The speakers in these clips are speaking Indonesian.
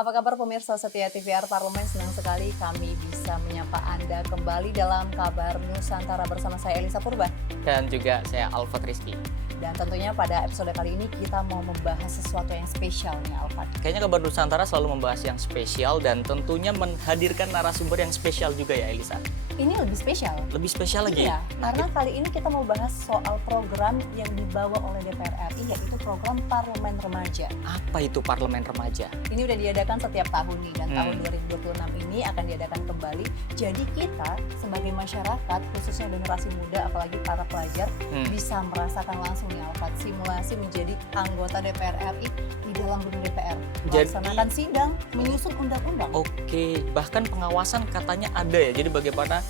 Apa kabar pemirsa setia TVR Parlemen? Senang sekali kami bisa menyapa Anda kembali dalam Kabar Nusantara bersama saya Elisa Purba. Dan juga saya Alfat Rizky. Dan tentunya pada episode kali ini kita mau membahas sesuatu yang spesial nih Alfat. Kayaknya Kabar Nusantara selalu membahas yang spesial dan tentunya menghadirkan narasumber yang spesial juga ya Elisa. Ini lebih spesial. Lebih spesial lagi? Iya, karena kali ini kita mau bahas soal program yang dibawa oleh DPR RI, yaitu program Parlemen Remaja. Apa itu Parlemen Remaja? Ini udah diadakan setiap tahun nih, dan tahun 2026 ini akan diadakan kembali. Jadi kita sebagai masyarakat, khususnya generasi muda, apalagi para pelajar, bisa merasakan langsung nih Alfat, simulasi menjadi anggota DPR RI di dalam gedung DPR. Melaksanakan sidang, menyusun undang-undang. Oke, bahkan pengawasan katanya ada ya. Jadi bagaimana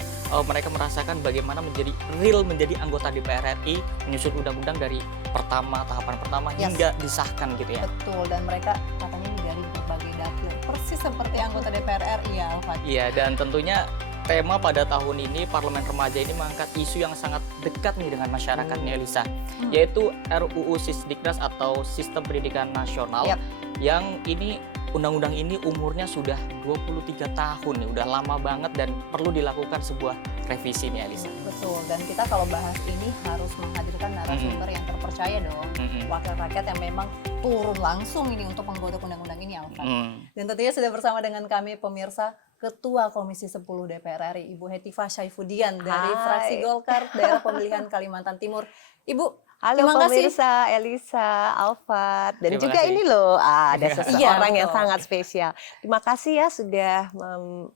mereka merasakan bagaimana menjadi anggota DPR RI, menyusun undang-undang dari tahapan pertama hingga disahkan gitu ya. Betul, dan mereka katanya ini dari berbagai dapil, persis seperti anggota DPR RI ya Alfat. Iya, dan tentunya tema pada tahun ini Parlemen Remaja ini mengangkat isu yang sangat dekat nih dengan masyarakat nih Elisa, yaitu RUU Sisdiknas atau Sistem Pendidikan Nasional, yang ini undang-undang ini umurnya sudah 23 tahun nih, udah lama banget dan perlu dilakukan sebuah revisi nih Elisa. Betul, dan kita kalau bahas ini harus menghadirkan narasumber yang terpercaya dong, wakil rakyat yang memang turun langsung ini untuk menggodok undang-undang ini Alfat. Dan tentunya sudah bersama dengan kami pemirsa Ketua Komisi 10 DPR RI, Ibu Hetifah Saifudian dari fraksi Golkar Daerah Pemilihan Kalimantan Timur. Ibu, halo terima pemirsa, kasih. Elisa, Alfat, dan Terima juga kasih. ini loh ada seseorang yang betul. sangat spesial. Terima kasih ya sudah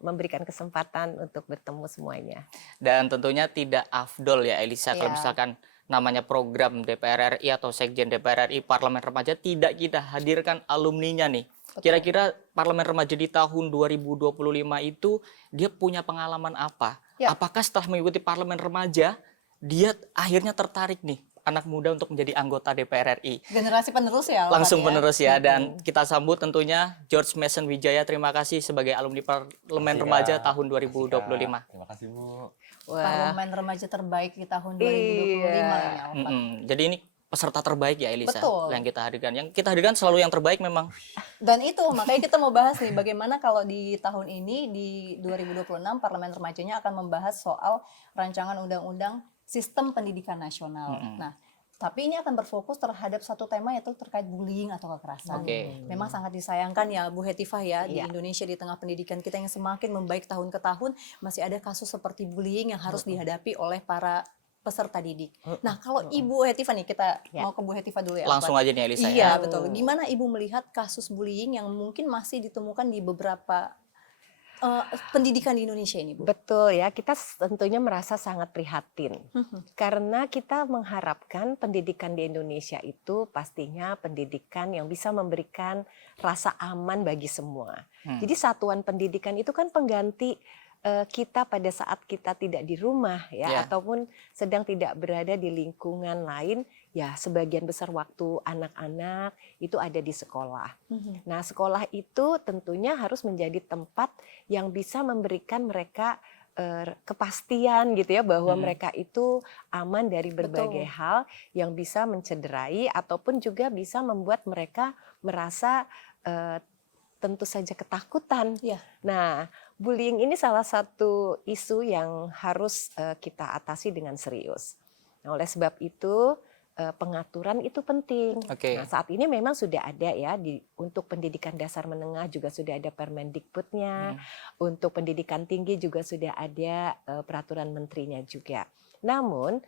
memberikan kesempatan untuk bertemu semuanya. Dan tentunya tidak afdol ya Elisa kalau Iya. misalkan namanya program DPR RI atau Sekjen DPR RI Parlemen Remaja tidak kita hadirkan alumninya nih. Kira-kira Parlemen Remaja di tahun 2025 itu dia punya pengalaman apa? Ya. Apakah setelah mengikuti Parlemen Remaja dia akhirnya tertarik nih anak muda untuk menjadi anggota DPR RI? Generasi penerus ya Alfat, Langsung ya? penerus ya, dan kita sambut tentunya George Mason Wijaya. Terima kasih sebagai alumni Parlemen Remaja tahun 2025. Terima kasih Bu. Wah, Parlemen Remaja terbaik di tahun 2025 ini Alfat. Jadi ini peserta terbaik ya Elisa. Betul. Yang kita hadirkan. Yang kita hadirkan selalu yang terbaik memang. Dan itu makanya kita mau bahas nih bagaimana kalau di tahun ini di 2026 Parlemen Remajanya akan membahas soal rancangan undang-undang sistem pendidikan nasional. Nah, tapi ini akan berfokus terhadap satu tema yaitu terkait bullying atau kekerasan. Oke. Memang sangat disayangkan ya Bu Hetifah ya, di Iya. Indonesia di tengah pendidikan kita yang semakin membaik tahun ke tahun masih ada kasus seperti bullying yang harus dihadapi oleh para peserta didik. Nah, kalau Ibu Hetifah nih, kita mau ke Bu Hetifah dulu ya. Langsung Alfat. aja nih Elisa Iya, ya. betul. Gimana Ibu melihat kasus bullying yang mungkin masih ditemukan di beberapa pendidikan di Indonesia ini, Bu? betul ya, kita tentunya merasa sangat prihatin. Karena kita mengharapkan pendidikan di Indonesia itu pastinya pendidikan yang bisa memberikan rasa aman bagi semua. Jadi satuan pendidikan itu kan pengganti kita pada saat kita tidak di rumah ya, ataupun sedang tidak berada di lingkungan lain, ya sebagian besar waktu anak-anak itu ada di sekolah. Nah, sekolah itu tentunya harus menjadi tempat yang bisa memberikan mereka kepastian gitu ya, bahwa mereka itu aman dari berbagai hal yang bisa mencederai ataupun juga bisa membuat mereka merasa tentu saja ketakutan. Iya. Nah, bullying ini salah satu isu yang harus kita atasi dengan serius. Nah, oleh sebab itu pengaturan itu penting. Oke. Nah, saat ini memang sudah ada ya untuk pendidikan dasar menengah juga sudah ada Permendikbudnya, untuk pendidikan tinggi juga sudah ada peraturan menterinya juga. Namun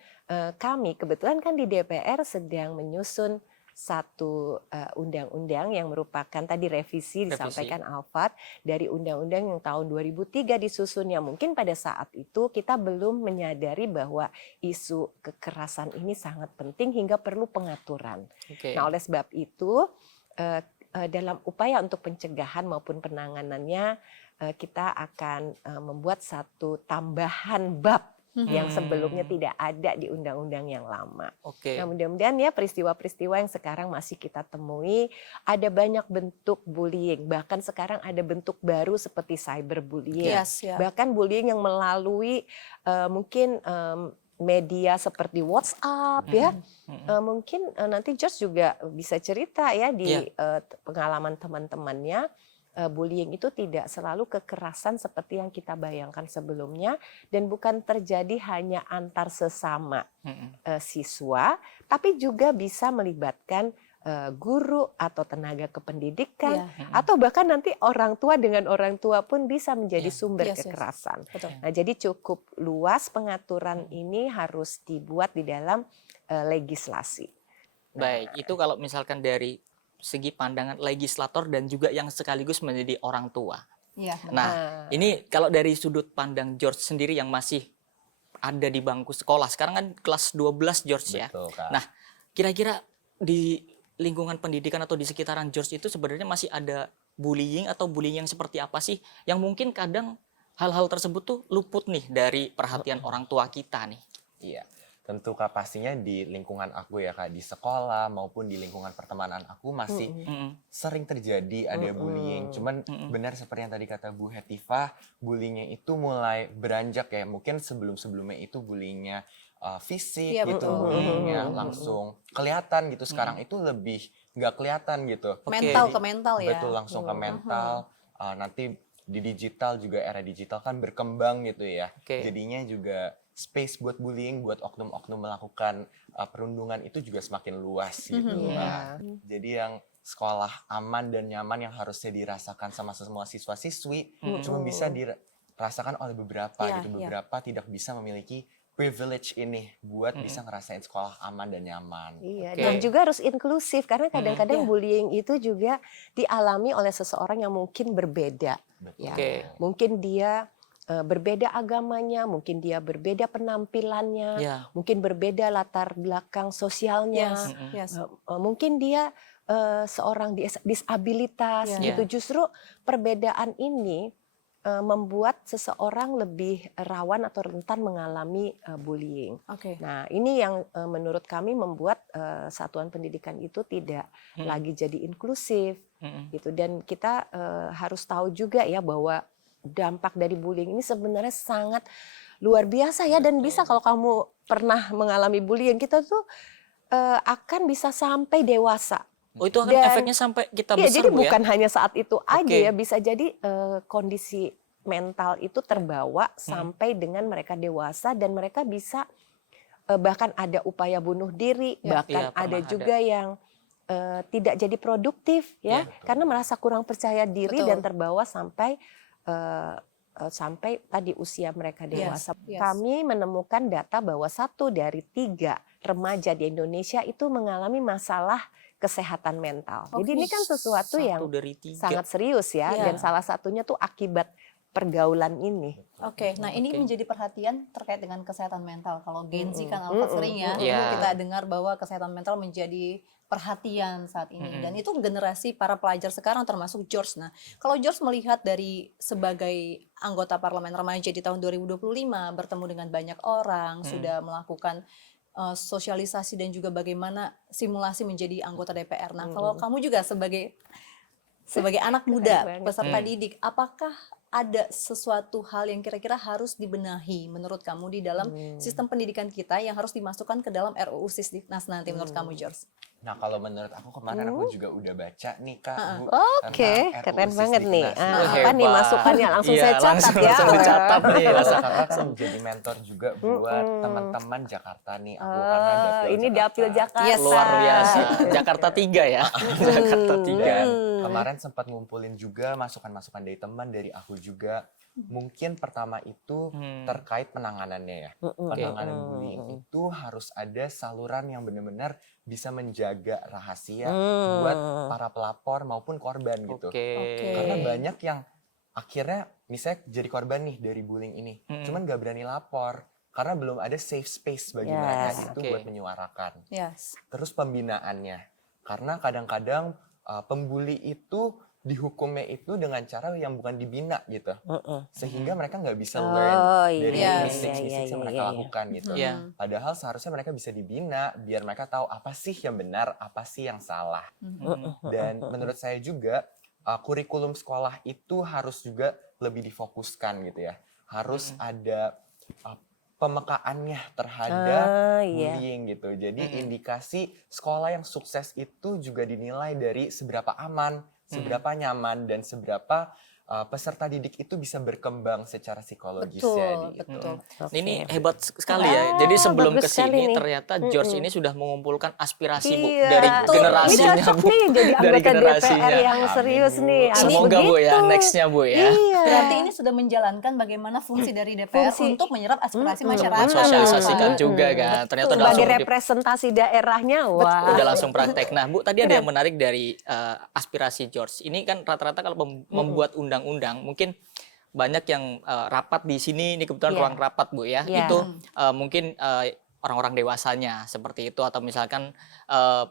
kami kebetulan kan di DPR sedang menyusun satu undang-undang yang merupakan tadi revisi disampaikan Alfat dari undang-undang yang tahun 2003 disusunnya. Mungkin pada saat itu kita belum menyadari bahwa isu kekerasan ini sangat penting hingga perlu pengaturan. Nah, oleh sebab itu dalam upaya untuk pencegahan maupun penanganannya kita akan membuat satu tambahan bab yang sebelumnya tidak ada di undang-undang yang lama. Nah, mudah-mudahan ya peristiwa-peristiwa yang sekarang masih kita temui, ada banyak bentuk bullying, bahkan sekarang ada bentuk baru seperti cyberbullying, bahkan bullying yang melalui mungkin media seperti WhatsApp ya. Mungkin nanti George juga bisa cerita ya di pengalaman teman-temannya. bullying itu tidak selalu kekerasan seperti yang kita bayangkan sebelumnya, dan bukan terjadi hanya antar sesama siswa, tapi juga bisa melibatkan guru atau tenaga kependidikan, atau bahkan nanti orang tua dengan orang tua pun bisa menjadi sumber kekerasan. Nah, jadi cukup luas pengaturan ini harus dibuat di dalam legislasi. Baik, itu kalau misalkan dari segi pandangan legislator dan juga yang sekaligus menjadi orang tua. Nah, ini kalau dari sudut pandang George sendiri yang masih ada di bangku sekolah, sekarang kan kelas 12 George ya. Betul, Kak. Nah, kira-kira di lingkungan pendidikan atau di sekitaran George itu sebenarnya masih ada bullying atau bullying yang seperti apa sih? Yang mungkin kadang hal-hal tersebut tuh luput nih dari perhatian orang tua kita nih. Iya, tentu Kak, pastinya di lingkungan aku ya Kak, di sekolah maupun di lingkungan pertemanan aku masih sering terjadi ada bullying. Cuman benar seperti yang tadi kata Bu Hetifah, bullyingnya itu mulai beranjak ya. Mungkin sebelum-sebelumnya itu bullyingnya fisik gitu, bullyingnya langsung kelihatan gitu. Sekarang itu lebih nggak kelihatan gitu. Mental ke mental ya. Betul, langsung ke mental. Nanti di digital juga, era digital kan berkembang gitu ya. Jadinya juga space buat bullying, buat oknum-oknum melakukan perundungan itu juga semakin luas gitu. Jadi yang sekolah aman dan nyaman yang harusnya dirasakan sama semua siswa-siswi cuma bisa dirasakan oleh beberapa gitu. Beberapa tidak bisa memiliki privilege ini buat bisa ngerasain sekolah aman dan nyaman. Dan juga harus inklusif, karena kadang-kadang bullying itu juga dialami oleh seseorang yang mungkin berbeda. Mungkin dia berbeda agamanya, mungkin dia berbeda penampilannya, mungkin berbeda latar belakang sosialnya, mungkin dia seorang disabilitas gitu. Justru perbedaan ini membuat seseorang lebih rawan atau rentan mengalami bullying. Nah, ini yang menurut kami membuat satuan pendidikan itu tidak lagi jadi inklusif gitu. Dan kita harus tahu juga ya bahwa dampak dari bullying ini sebenarnya sangat luar biasa ya. Dan bisa, kalau kamu pernah mengalami bullying, kita tuh akan bisa sampai dewasa. Oh, itu akan efeknya sampai kita besar, jadi Bu, bukan hanya saat itu aja ya, bisa jadi kondisi mental itu terbawa sampai dengan mereka dewasa, dan mereka bisa bahkan ada upaya bunuh diri, bahkan ada juga yang tidak jadi produktif ya, karena merasa kurang percaya diri dan terbawa sampai tadi usia mereka dewasa. Kami menemukan data bahwa 1 dari 3 remaja di Indonesia itu mengalami masalah kesehatan mental. Jadi ini kan sesuatu yang sangat serius ya, dan salah satunya tuh akibat pergaulan ini. Nah ini menjadi perhatian terkait dengan kesehatan mental. Kalau Gen Z kan Alfa sering ya, kita dengar bahwa kesehatan mental menjadi perhatian saat ini. Dan itu generasi para pelajar sekarang termasuk George. Nah, kalau George melihat dari sebagai anggota parlemen remaja di tahun 2025, bertemu dengan banyak orang, sudah melakukan sosialisasi dan juga bagaimana simulasi menjadi anggota DPR. Nah, kalau kamu juga sebagai anak muda, peserta didik, apakah ada sesuatu hal yang kira-kira harus dibenahi menurut kamu di dalam sistem pendidikan kita yang harus dimasukkan ke dalam RUU Sisdiknas nanti menurut kamu, George? Nah, kalau menurut aku kemarin aku juga udah baca nih Kak, Bu. Keren banget nih. Apa nih masukannya? Langsung saya catat ya. Langsung dicatat nih. Kakak kan menjadi mentor juga buat teman-teman Jakarta nih. Aku karena Dapil ini Jakarta. Dapil Jakarta. Luar biasa. Jakarta 3 ya. Jakarta 3. Kemarin sempat ngumpulin juga masukan-masukan dari teman, dari aku juga. Mungkin pertama itu terkait penanganannya ya. Penanganan bullying itu harus ada saluran yang benar-benar bisa menjaga rahasia buat para pelapor maupun korban gitu. Karena banyak yang akhirnya misalnya jadi korban nih dari bullying ini, cuman gak berani lapor karena belum ada safe space bagi mereka itu buat menyuarakan. Terus pembinaannya, karena kadang-kadang pembuli itu dihukumnya itu dengan cara yang bukan dibina gitu, sehingga mereka nggak bisa learn dari mistakes yang mereka lakukan gitu. Padahal seharusnya mereka bisa dibina biar mereka tahu apa sih yang benar, apa sih yang salah. Dan menurut saya juga kurikulum sekolah itu harus juga lebih difokuskan gitu ya. Harus ada pemekaannya terhadap Iya. bullying gitu. Jadi indikasi sekolah yang sukses itu juga dinilai dari seberapa aman, seberapa nyaman, dan seberapa peserta didik itu bisa berkembang secara psikologisnya Betul, gitu. betul. Ini hebat sekali ya. Jadi sebelum bagus ke sekali sini nih. ternyata George ini sudah mengumpulkan aspirasi Bu Iya. dari Betul. generasinya Ini cocok Bu. nih jadi Dari anggota DPR generasinya. yang Amin, serius Bu. nih. Harus Semoga Bu ya begitu. nextnya Bu ya. Iya. Berarti ini sudah menjalankan bagaimana fungsi dari DPR Fungsi. untuk menyerap aspirasi Untuk masyarakat. mensosialisasikan juga kan. Ternyata udah Sebagai langsung representasi daerahnya, wah. udah langsung praktek. Nah, Bu, tadi ada yang menarik dari aspirasi George. Ini kan rata-rata kalau membuat undang-undang, mungkin banyak yang rapat di sini. Ini kebetulan Iya. ruang rapat, Bu ya. Iya. Itu mungkin orang-orang dewasanya seperti itu, atau misalkan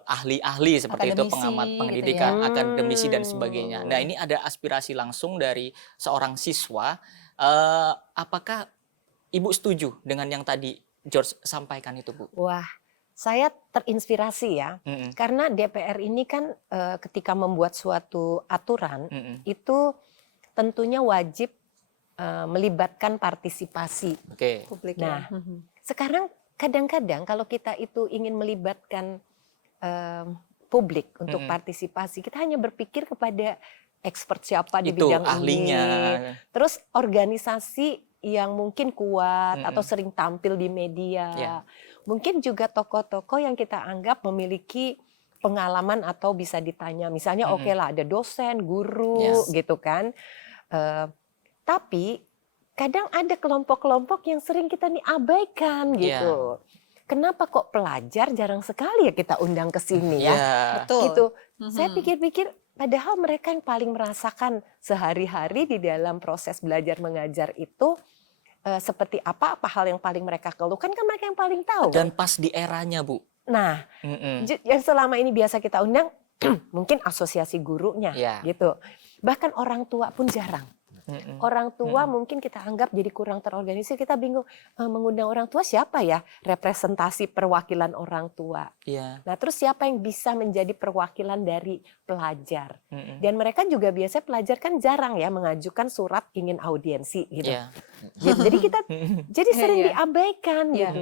ahli-ahli seperti itu, Akademisi pengamat gitu pendidikan, ya. akademisi dan sebagainya. Nah, ini ada aspirasi langsung dari seorang siswa. Apakah Ibu setuju dengan yang tadi George sampaikan itu, Bu? Wah, saya terinspirasi ya. Karena DPR ini kan ketika membuat suatu aturan itu tentunya wajib melibatkan partisipasi. Oke. Publik Nah, ya. sekarang kadang-kadang kalau kita itu ingin melibatkan publik untuk partisipasi, kita hanya berpikir kepada expert siapa di Itu bidang ahlinya. ini. Terus organisasi yang mungkin kuat atau sering tampil di media. Ya. Mungkin juga tokoh-tokoh yang kita anggap memiliki pengalaman atau bisa ditanya. Misalnya oke lah ada dosen, guru Yes. gitu kan. Tapi kadang ada kelompok-kelompok yang sering kita nih abaikan gitu. Kenapa kok pelajar jarang sekali ya kita undang ke sini ya? Iya. Betul. Gitu. Saya pikir-pikir padahal mereka yang paling merasakan sehari-hari di dalam proses belajar mengajar itu seperti apa hal yang paling mereka keluhkan, kan mereka yang paling tahu. Dan pas di eranya, Bu. Nah, yang selama ini biasa kita undang mungkin asosiasi gurunya Iya. gitu. Bahkan orang tua pun jarang. Orang tua mungkin kita anggap jadi kurang terorganisir, kita bingung mengundang orang tua siapa ya representasi perwakilan orang tua. Iya. Nah, terus siapa yang bisa menjadi perwakilan dari pelajar? Dan mereka juga biasanya pelajar kan jarang ya mengajukan surat ingin audiensi gitu. Iya. Jadi kita jadi sering Iya. diabaikan Iya. gitu.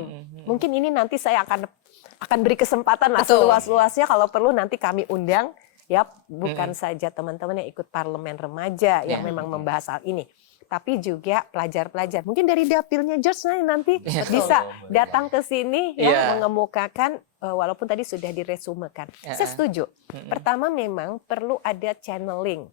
Mungkin ini nanti saya akan beri kesempatan lah Betul. seluas-luasnya kalau perlu nanti kami undang ya bukan saja teman-teman yang ikut parlemen remaja yang memang membahas hal ini, tapi juga pelajar-pelajar. Mungkin dari dapilnya George nanti bisa datang ke sini ya Iya. mengemukakan walaupun tadi sudah diresumekan. Saya setuju. Pertama memang perlu ada channeling.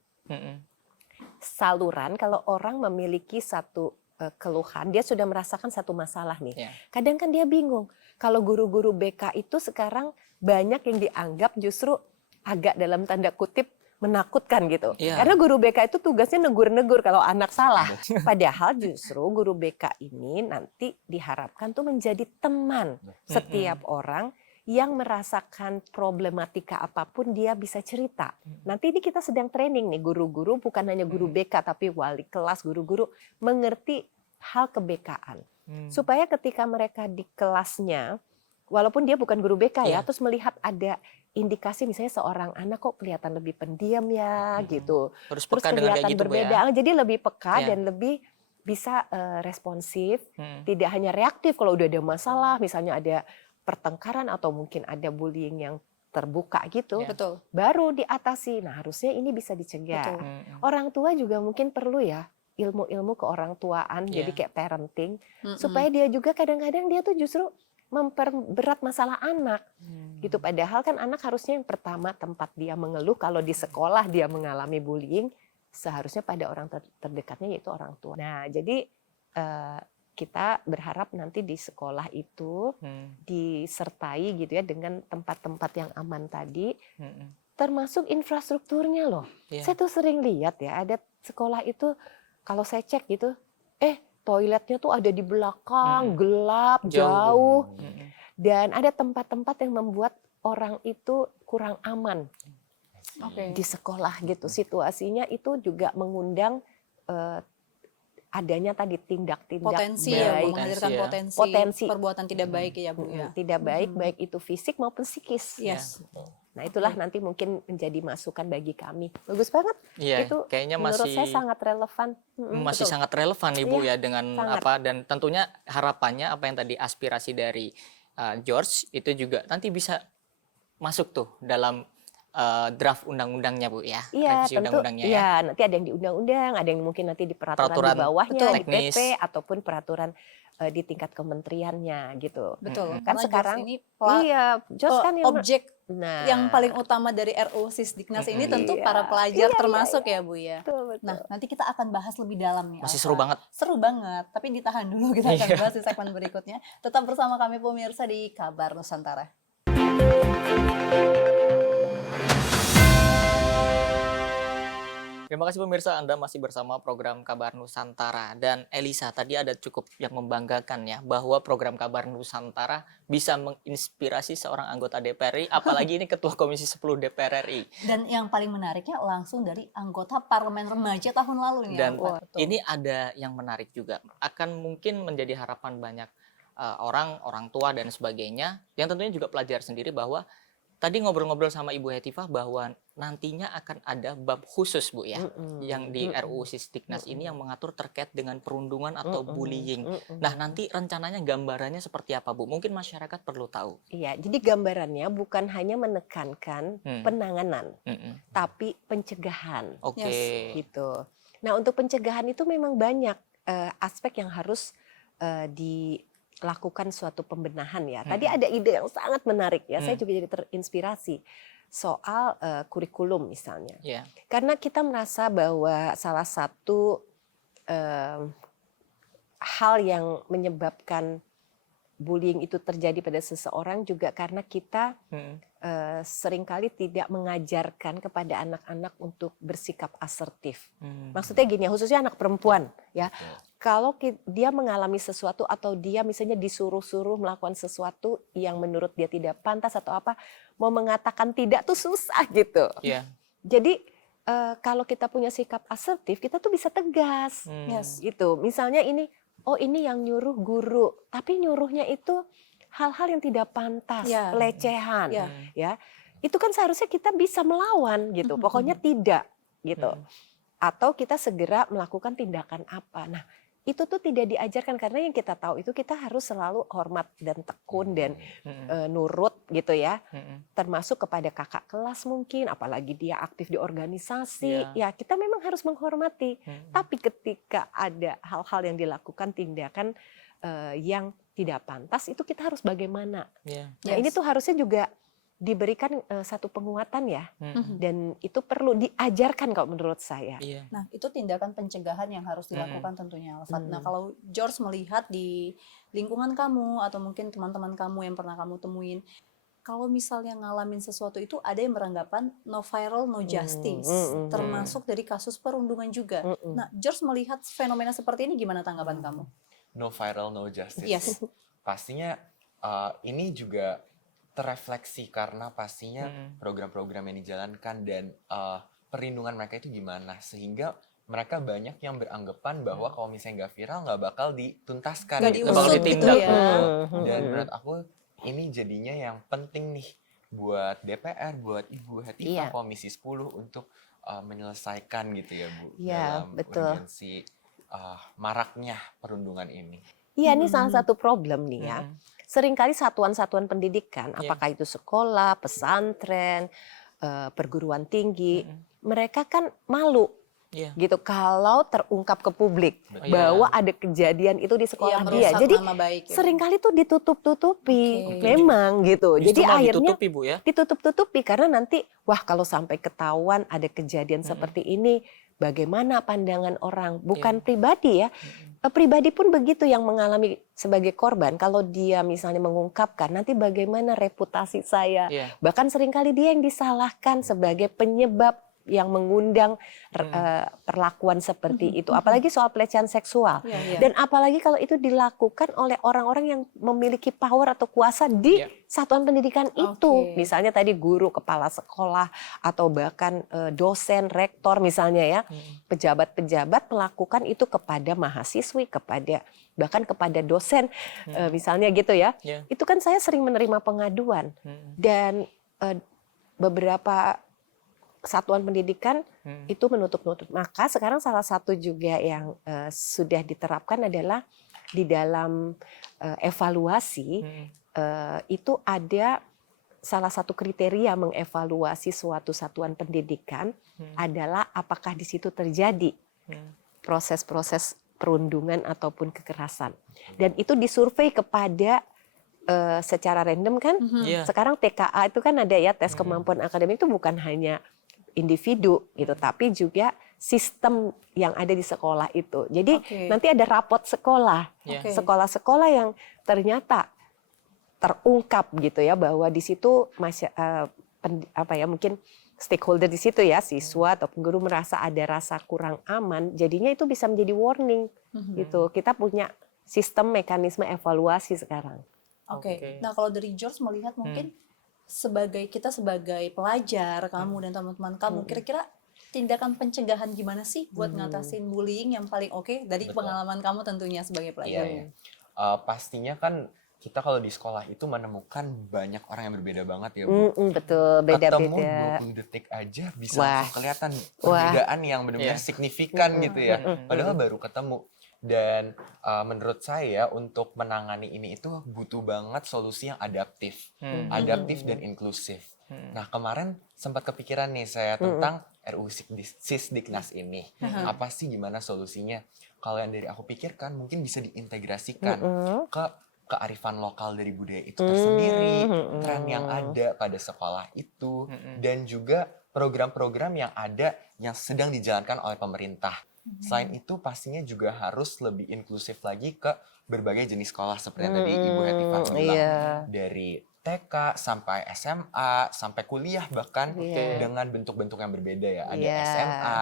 Saluran kalau orang memiliki satu keluhan, dia sudah merasakan satu masalah nih. Iya. Kadang kan dia bingung. Kalau guru-guru BK itu sekarang banyak yang dianggap justru agak dalam tanda kutip menakutkan gitu. Iya. Karena guru BK itu tugasnya negur-negur kalau anak salah. Padahal justru guru BK ini nanti diharapkan tuh menjadi teman setiap orang yang merasakan problematika apapun dia bisa cerita. Nanti ini kita sedang training nih guru-guru, bukan hanya guru BK tapi wali kelas, guru-guru mengerti hal ke-BK-an. Supaya ketika mereka di kelasnya, walaupun dia bukan guru BK ya, terus melihat ada indikasi misalnya seorang anak kok kelihatan lebih pendiam ya gitu. Terus Terus peka dengan kayak kelihatan gitu, Bu berbeda, ya. jadi lebih peka Iya. dan lebih bisa responsif, tidak hanya reaktif kalau udah ada masalah, misalnya ada pertengkaran atau mungkin ada bullying yang terbuka gitu, Betul. baru diatasi. Nah harusnya ini bisa dicegah. Betul. Orang tua juga mungkin perlu ya ilmu-ilmu ke orang tuaan, jadi kayak parenting, supaya dia juga kadang-kadang dia tuh justru memperberat masalah anak gitu. Padahal kan anak harusnya yang pertama tempat dia mengeluh kalau di sekolah dia mengalami bullying, seharusnya pada orang terdekatnya yaitu orang tua. Nah jadi kita berharap nanti di sekolah itu disertai gitu ya dengan tempat-tempat yang aman tadi, termasuk infrastrukturnya loh. Iya. Saya tuh sering lihat ya ada sekolah itu kalau saya cek gitu, toiletnya tuh ada di belakang, gelap, jauh. Dan ada tempat-tempat yang membuat orang itu kurang aman di sekolah gitu. Situasinya itu juga mengundang adanya tadi tindak-tindak Potensi ya, baik, menghadirkan ya. potensi Potensi. perbuatan tidak baik ya Bu ya. tidak baik, baik itu fisik maupun psikis. Yes. Nah, itulah nanti mungkin menjadi masukan bagi kami. Bagus banget. Iya, Itu kayaknya menurut masih saya sangat relevan. masih Betul. sangat relevan Ibu Iya, ya dengan sangat. apa, dan tentunya harapannya apa yang tadi aspirasi dari George itu juga nanti bisa masuk tuh dalam draft undang-undangnya Bu ya, Iya, revisi tentu. undang-undangnya ya. Iya, nanti ada yang di undang-undang, ada yang mungkin nanti di peraturan Peraturan di bawahnya, di teknis. PP ataupun peraturan di tingkat kementeriannya gitu. Betul. Kan Karena sekarang George ini iya, Jos kan yang objek nah, yang paling utama dari RUU Sisdiknas ini tentu Iya, para pelajar iya, termasuk ya Bu ya. betul, betul. Nah, nanti kita akan bahas lebih dalam nih. Masih Alfa. seru banget. Seru banget, tapi ditahan dulu, kita akan Iya. bahas di segmen berikutnya. Tetap bersama kami pemirsa di Kabar Nusantara. Terima kasih pemirsa, Anda masih bersama program Kabar Nusantara. Dan Elisa, tadi ada cukup yang membanggakan ya, bahwa program Kabar Nusantara bisa menginspirasi seorang anggota DPR RI, apalagi ini Ketua Komisi 10 DPR RI. Dan yang paling menariknya langsung dari anggota Parlemen Remaja tahun lalu nih. Dan Alfa. Betul. ini ada yang menarik juga, akan mungkin menjadi harapan banyak orang tua dan sebagainya, yang tentunya juga pelajar sendiri, bahwa tadi ngobrol-ngobrol sama Ibu Hetifah bahwa nantinya akan ada bab khusus Bu ya, yang di RUU Sisdiknas ini yang mengatur terkait dengan perundungan atau bullying. Nah, nanti rencananya gambarannya seperti apa Bu? Mungkin masyarakat perlu tahu. Iya, jadi gambarannya bukan hanya menekankan penanganan, tapi pencegahan. Oke. Gitu. Nah, untuk pencegahan itu memang banyak aspek yang harus dilakukan suatu pembenahan ya. Tadi ada ide yang sangat menarik ya. Saya juga jadi terinspirasi soal kurikulum misalnya. Yeah. Karena kita merasa bahwa salah satu hal yang menyebabkan bullying itu terjadi pada seseorang juga karena kita seringkali tidak mengajarkan kepada anak-anak untuk bersikap asertif. Maksudnya gini, khususnya anak perempuan ya. Kalau dia mengalami sesuatu atau dia misalnya disuruh-suruh melakukan sesuatu yang menurut dia tidak pantas atau apa, mau mengatakan tidak tuh susah gitu. Yeah. Jadi kalau kita punya sikap asertif, kita tuh bisa tegas. Gitu. Misalnya ini, oh ini yang nyuruh guru, tapi nyuruhnya itu hal-hal yang tidak pantas, pelecehan, ya. Itu kan seharusnya kita bisa melawan gitu. Pokoknya tidak gitu. Atau kita segera melakukan tindakan apa. Nah, itu tuh tidak diajarkan karena yang kita tahu itu kita harus selalu hormat dan tekun dan nurut gitu ya. Termasuk kepada kakak kelas mungkin, apalagi dia aktif di organisasi, ya kita memang harus menghormati. Tapi ketika ada hal-hal yang dilakukan tindakan yang tidak pantas, itu kita harus bagaimana? Nah, ini tuh harusnya juga diberikan satu penguatan ya, dan itu perlu diajarkan kalau menurut saya. Nah, itu tindakan pencegahan yang harus dilakukan tentunya, Alfat. Nah, kalau George melihat di lingkungan kamu atau mungkin teman-teman kamu yang pernah kamu temuin, kalau misalnya ngalamin sesuatu itu ada yang beranggapan no viral no justice, termasuk dari kasus perundungan juga. Nah, George melihat fenomena seperti ini, gimana tanggapan kamu? No viral no justice. Yes. Pastinya ini juga terefleksi karena pastinya program-program yang dijalankan dan perlindungan mereka itu gimana, sehingga mereka banyak yang beranggapan bahwa kalau misalnya nggak viral nggak bakal dituntaskan, Nggak gitu. diusut gitu ya. Dan menurut aku ini jadinya yang penting nih buat DPR, buat Ibu Hetifah, Komisi 10 untuk menyelesaikan gitu ya Bu, dalam urgensi maraknya perundungan ini. Iya, ini salah satu problem nih ya. Seringkali satuan-satuan pendidikan, apakah itu sekolah, pesantren, perguruan tinggi, mereka kan malu gitu kalau terungkap ke publik bahwa ada kejadian itu di sekolah dia. Jadi seringkali tuh ditutup-tutupi, memang gitu. Jadi akhirnya ditutupi, Bu, ya? ditutup-tutupi karena nanti wah kalau sampai ketahuan ada kejadian seperti ini, bagaimana pandangan orang? Bukan pribadi ya. Pribadi pun begitu yang mengalami sebagai korban. Kalau dia misalnya mengungkapkan, nanti bagaimana reputasi saya? Bahkan seringkali dia yang disalahkan sebagai penyebab yang mengundang perlakuan seperti itu. Apalagi soal pelecehan seksual. Dan apalagi kalau itu dilakukan oleh orang-orang yang memiliki power atau kuasa di satuan pendidikan itu. Misalnya tadi guru, kepala sekolah, atau bahkan dosen, rektor misalnya ya. Pejabat-pejabat melakukan itu kepada mahasiswi, bahkan kepada dosen misalnya gitu ya. Itu kan saya sering menerima pengaduan. Dan beberapa satuan pendidikan itu menutup-nutup. Maka sekarang salah satu juga yang sudah diterapkan adalah di dalam evaluasi itu ada salah satu kriteria mengevaluasi suatu satuan pendidikan adalah apakah di situ terjadi proses-proses perundungan ataupun kekerasan. Dan itu disurvei kepada secara random kan. Sekarang TKA itu kan ada ya, tes kemampuan akademik itu bukan hanya individu gitu, tapi juga sistem yang ada di sekolah itu. Jadi nanti ada rapot sekolah, sekolah-sekolah yang ternyata terungkap gitu ya bahwa di situ mungkin stakeholder di situ ya, siswa ataupun guru merasa ada rasa kurang aman, jadinya itu bisa menjadi warning gitu. Kita punya sistem mekanisme evaluasi sekarang. Nah kalau dari George melihat mungkin sebagai pelajar, kamu dan teman-teman kamu, kira-kira tindakan pencegahan gimana sih buat ngatasin bullying yang paling dari pengalaman kamu tentunya sebagai pelajar? Pastinya kan kita kalau di sekolah itu menemukan banyak orang yang berbeda banget ya, Bu. Betul, beda-beda. Ketemu 20 detik aja bisa langsung kelihatan perbedaan yang benar-benar signifikan gitu ya. Padahal baru ketemu. Dan menurut saya untuk menangani ini itu butuh banget solusi yang adaptif dan inklusif. Nah kemarin sempat kepikiran nih saya tentang RUU Sisdiknas ini. Apa sih gimana solusinya? Kalau yang dari aku pikirkan mungkin bisa diintegrasikan ke kearifan lokal dari budaya itu tersendiri, tren yang ada pada sekolah itu, dan juga program-program yang ada yang sedang dijalankan oleh pemerintah. Selain itu pastinya juga harus lebih inklusif lagi ke berbagai jenis sekolah seperti yang tadi Ibu Hetifah bilang, dari TK sampai SMA sampai kuliah bahkan dengan bentuk-bentuk yang berbeda ya, ada SMA,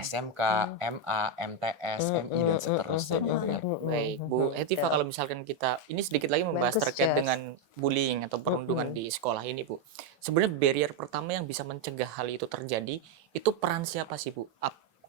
SMK, MA, MTS, MI dan seterusnya gitu ya. Baik, Bu Hetifah, kalau misalkan kita ini sedikit lagi membahas terkait dengan bullying atau perundungan di sekolah ini, Bu. Sebenarnya barrier pertama yang bisa mencegah hal itu terjadi itu peran siapa sih, Bu?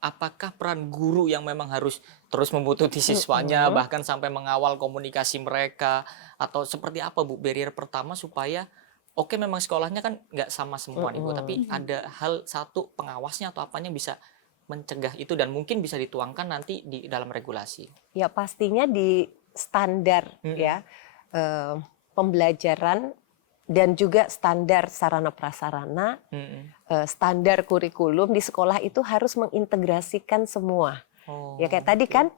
Apakah peran guru yang memang harus terus membutuhkan siswanya bahkan sampai mengawal komunikasi mereka, atau seperti apa, Bu, barrier pertama supaya memang sekolahnya kan nggak sama semua nih, Bu, tapi ada hal satu pengawasnya atau apanya bisa mencegah itu dan mungkin bisa dituangkan nanti di dalam regulasi? Ya pastinya di standar ya pembelajaran dan juga standar sarana prasarana, standar kurikulum di sekolah itu harus mengintegrasikan semua. Ya kayak tadi kan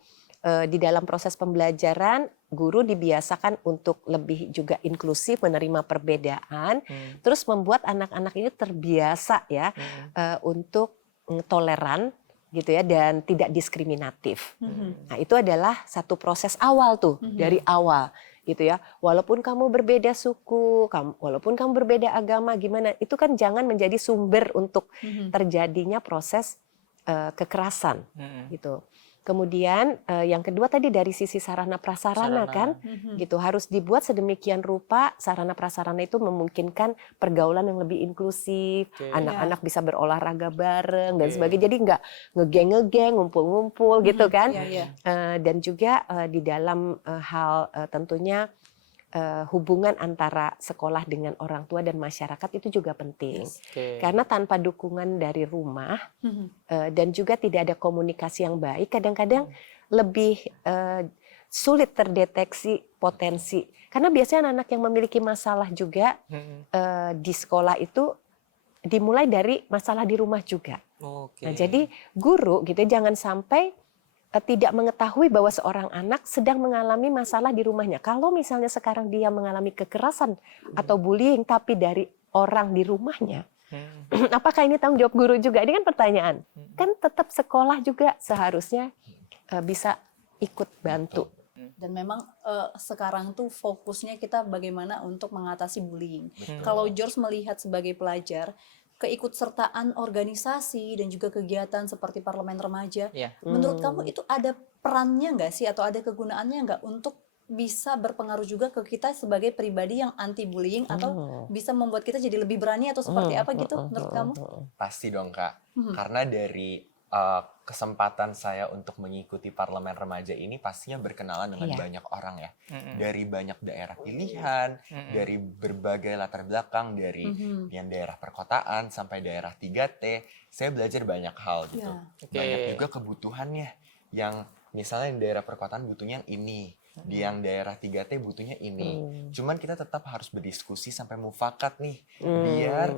di dalam proses pembelajaran guru dibiasakan untuk lebih juga inklusif, menerima perbedaan, terus membuat anak-anak ini terbiasa ya untuk toleran gitu ya dan tidak diskriminatif. Nah itu adalah satu proses awal tuh dari awal. Gitu ya, walaupun kamu berbeda suku, walaupun kamu berbeda agama, gimana, itu kan jangan menjadi sumber untuk terjadinya proses kekerasan, gitu. Kemudian yang kedua tadi dari sisi sarana prasarana kan, gitu harus dibuat sedemikian rupa sarana prasarana itu memungkinkan pergaulan yang lebih inklusif, anak-anak bisa berolahraga bareng dan sebagainya, jadi nggak ngegeng-ngegeng, ngumpul-ngumpul gitu kan, dan juga di dalam hal tentunya hubungan antara sekolah dengan orang tua dan masyarakat itu juga penting. Karena tanpa dukungan dari rumah dan juga tidak ada komunikasi yang baik, kadang-kadang lebih sulit terdeteksi potensi. Karena biasanya anak-anak yang memiliki masalah juga di sekolah itu dimulai dari masalah di rumah juga. Nah, jadi guru gitu jangan sampai tidak mengetahui bahwa seorang anak sedang mengalami masalah di rumahnya. Kalau misalnya sekarang dia mengalami kekerasan atau bullying tapi dari orang di rumahnya, apakah ini tanggung jawab guru juga? Ini kan pertanyaan. Kan tetap sekolah juga seharusnya bisa ikut bantu. Dan memang sekarang tuh fokusnya kita bagaimana untuk mengatasi bullying. Kalau George melihat sebagai pelajar, keikutsertaan organisasi dan juga kegiatan seperti parlemen remaja, menurut kamu itu ada perannya nggak sih atau ada kegunaannya nggak untuk bisa berpengaruh juga ke kita sebagai pribadi yang anti bullying atau bisa membuat kita jadi lebih berani atau seperti apa gitu menurut kamu? Pasti dong Kak, karena dari kesempatan saya untuk mengikuti parlemen remaja ini pastinya berkenalan dengan Iya. banyak orang ya. Dari banyak daerah pilihan, dari berbagai latar belakang, dari yang daerah perkotaan sampai daerah 3T. Saya belajar banyak hal gitu. Banyak juga kebutuhannya. Yang misalnya di daerah perkotaan butuhnya yang ini. Di yang daerah 3T butuhnya ini. Cuman kita tetap harus berdiskusi sampai mufakat nih. Biar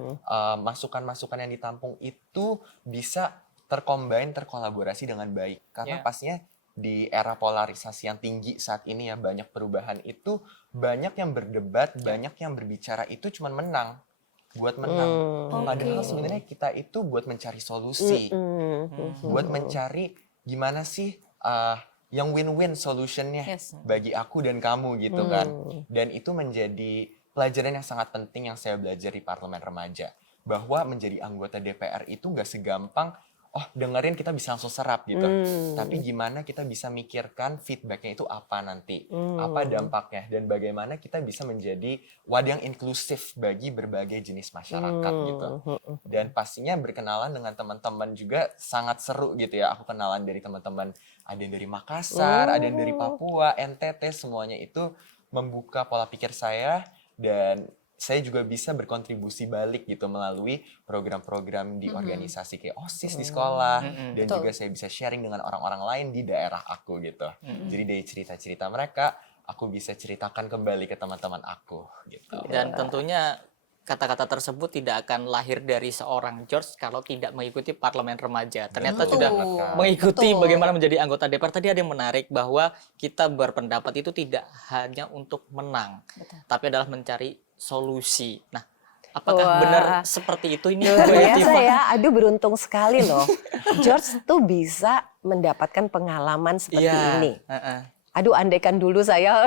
masukan-masukan yang ditampung itu bisa tercombine, terkolaborasi dengan baik. Karena pastinya di era polarisasi yang tinggi saat ini ya, banyak perubahan itu, banyak yang berdebat, banyak yang berbicara itu cuma menang. Buat menang. Padahal sebenarnya kita itu buat mencari solusi. Buat mencari gimana sih yang win-win solutionnya bagi aku dan kamu gitu kan. Dan itu menjadi pelajaran yang sangat penting yang saya belajar di parlemen remaja. Bahwa menjadi anggota DPR itu gak segampang dengerin kita bisa langsung serap gitu. Tapi gimana kita bisa mikirkan feedbacknya itu apa nanti, apa dampaknya, dan bagaimana kita bisa menjadi wadah yang inklusif bagi berbagai jenis masyarakat gitu. Dan pastinya berkenalan dengan teman-teman juga sangat seru gitu ya. Aku kenalan dari teman-teman, ada yang dari Makassar, ada yang dari Papua, NTT, semuanya itu membuka pola pikir saya, dan saya juga bisa berkontribusi balik gitu melalui program-program di organisasi kayak OSIS di sekolah, dan juga saya bisa sharing dengan orang-orang lain di daerah aku gitu. Jadi dari cerita-cerita mereka, aku bisa ceritakan kembali ke teman-teman aku gitu. Dan tentunya kata-kata tersebut tidak akan lahir dari seorang George kalau tidak mengikuti parlemen remaja. Ternyata sudah mengikuti bagaimana menjadi anggota DPR. Tadi ada yang menarik bahwa kita berpendapat itu tidak hanya untuk menang, tapi adalah mencari solusi. Nah, apakah benar seperti itu ini? Luar biasa ya, aduh beruntung sekali loh. George tuh bisa mendapatkan pengalaman seperti ini. Aduh, andaikan dulu saya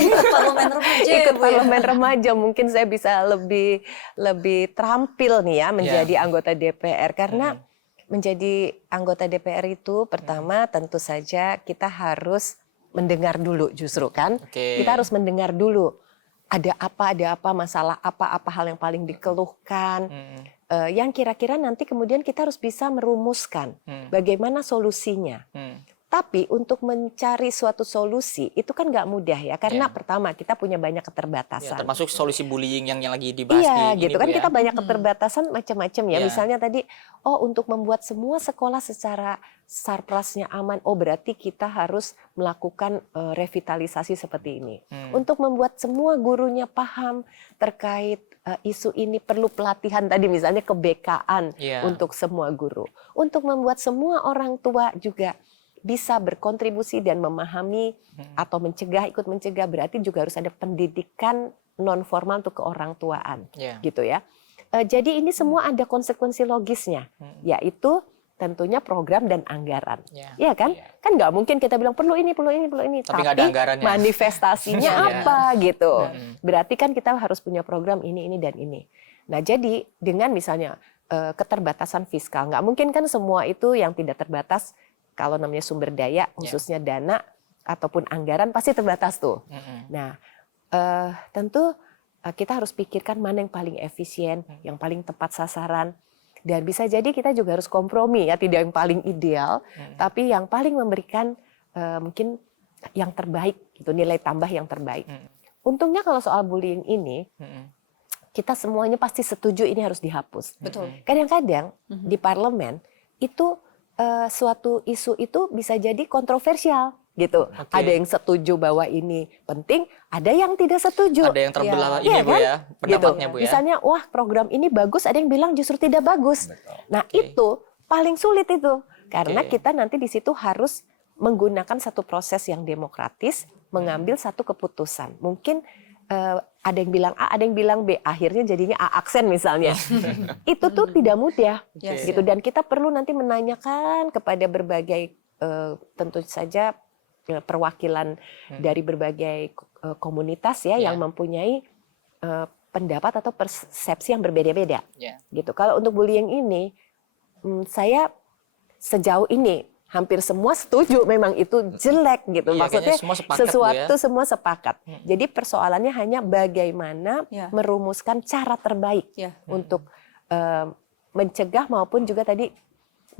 ikut parlemen remaja, ikut parlemen remaja, mungkin saya bisa lebih terampil nih ya menjadi anggota DPR. Karena menjadi anggota DPR itu pertama tentu saja kita harus mendengar dulu justru kan. Kita harus mendengar dulu. Ada apa masalah apa hal yang paling dikeluhkan, yang kira-kira nanti kemudian kita harus bisa merumuskan bagaimana solusinya. Tapi untuk mencari suatu solusi itu kan nggak mudah ya, karena pertama kita punya banyak keterbatasan. Termasuk solusi bullying yang lagi dibahas gitu kan, kita banyak keterbatasan macam-macam ya. Misalnya tadi, untuk membuat semua sekolah secara sarprasnya aman, berarti kita harus melakukan revitalisasi seperti ini. Untuk membuat semua gurunya paham terkait isu ini perlu pelatihan tadi misalnya kebekaan untuk semua guru. Untuk membuat semua orang tua juga bisa berkontribusi dan memahami atau ikut mencegah, berarti juga harus ada pendidikan non formal untuk keorangtuaan, gitu ya. Jadi ini semua ada konsekuensi logisnya, yaitu tentunya program dan anggaran, ya kan? Kan nggak mungkin kita bilang perlu ini, tapi ada anggarannya. Manifestasinya apa gitu. Berarti kan kita harus punya program ini dan ini. Nah jadi dengan misalnya keterbatasan fiskal, nggak mungkin kan semua itu yang tidak terbatas. Kalau namanya sumber daya, khususnya dana ataupun anggaran pasti terbatas tuh. Nah, tentu kita harus pikirkan mana yang paling efisien, yang paling tepat sasaran. Dan bisa jadi kita juga harus kompromi ya, tidak yang paling ideal, tapi yang paling memberikan mungkin yang terbaik, gitu, nilai tambah yang terbaik. Untungnya kalau soal bullying ini, kita semuanya pasti setuju ini harus dihapus. Betul. Kadang-kadang di parlemen itu suatu isu itu bisa jadi kontroversial gitu. Ada yang setuju bahwa ini penting, ada yang tidak setuju. Ada yang terbelah ini Bu kan? ya, pendapatnya gitu. Bu ya. Misalnya, wah program ini bagus, ada yang bilang justru tidak bagus. Nah itu paling sulit itu, karena kita nanti di situ harus menggunakan satu proses yang demokratis, mengambil satu keputusan. Mungkin ada yang bilang A, ada yang bilang B, akhirnya jadinya A aksen misalnya. Itu tuh tidak mudah, gitu. Dan kita perlu nanti menanyakan kepada berbagai tentu saja perwakilan dari berbagai komunitas ya yang mempunyai pendapat atau persepsi yang berbeda-beda. Gitu. Kalau untuk bullying ini, saya sejauh ini hampir semua setuju memang itu jelek gitu. Maksudnya sesuatu semua sepakat. Jadi persoalannya hanya bagaimana merumuskan cara terbaik untuk mencegah maupun juga tadi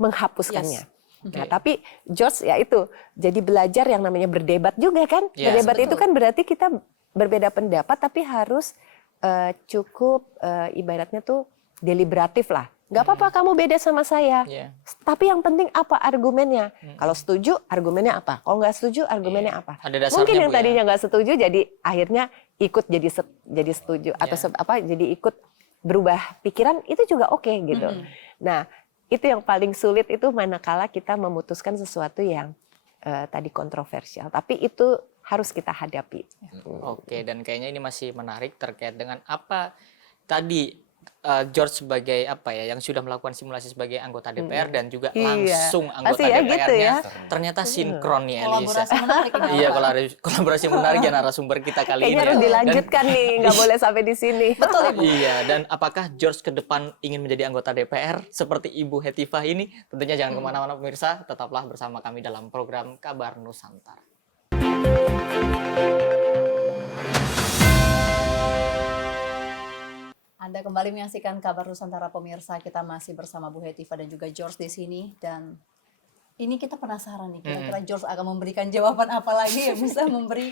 menghapuskannya. Yes. Nah, tapi George ya itu jadi belajar yang namanya berdebat juga kan. Yes, Berdebat betul. itu kan berarti kita berbeda pendapat tapi harus cukup ibaratnya tuh deliberatif lah. Nggak apa-apa kamu beda sama saya. Yeah. Tapi yang penting apa argumennya? Kalau setuju argumennya apa? Kalau nggak setuju argumennya apa? Ada dasarnya, Mungkin yang Bu, ya. tadinya nggak setuju jadi akhirnya ikut jadi setuju atau jadi ikut berubah pikiran itu juga oke gitu. Nah, itu yang paling sulit itu manakala kita memutuskan sesuatu yang tadi kontroversial. Tapi itu harus kita hadapi. Oke, dan kayaknya ini masih menarik terkait dengan apa tadi George sebagai apa ya yang sudah melakukan simulasi sebagai anggota DPR dan juga langsung anggota Pasti ya, DPR-nya gitu ya. ternyata sinkron nih Elisa. Kolaborasi menarik ini. Iya, kolaborasi menarik ya narasumber kita kali Kayaknya ini. harus ya. dilanjutkan nih, nggak boleh sampai di sini. Betul, Ibu. Iya, dan apakah George ke depan ingin menjadi anggota DPR seperti Ibu Hetifah ini? Tentunya jangan kemana-mana pemirsa, tetaplah bersama kami dalam program Kabar Nusantara. Anda kembali menyaksikan Kabar Nusantara pemirsa, kita masih bersama Bu Hetifah dan juga George di sini, dan ini kita penasaran nih kira-kira George akan memberikan jawaban apa lagi yang bisa memberi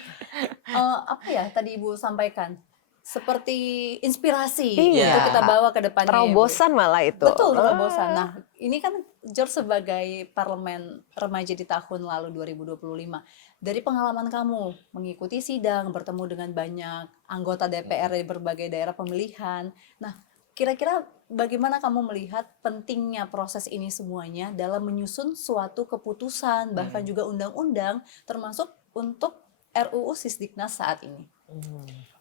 apa ya tadi Ibu sampaikan seperti inspirasi Iya. untuk kita bawa ke depannya. ya, Bu. Terobosan malah itu. Betul, terobosan. Nah, ini kan George sebagai parlemen remaja di tahun lalu 2025. Dari pengalaman kamu mengikuti sidang, bertemu dengan banyak anggota DPR dari berbagai daerah pemilihan. Nah, kira-kira bagaimana kamu melihat pentingnya proses ini semuanya dalam menyusun suatu keputusan, bahkan juga undang-undang, termasuk untuk RUU Sisdiknas saat ini?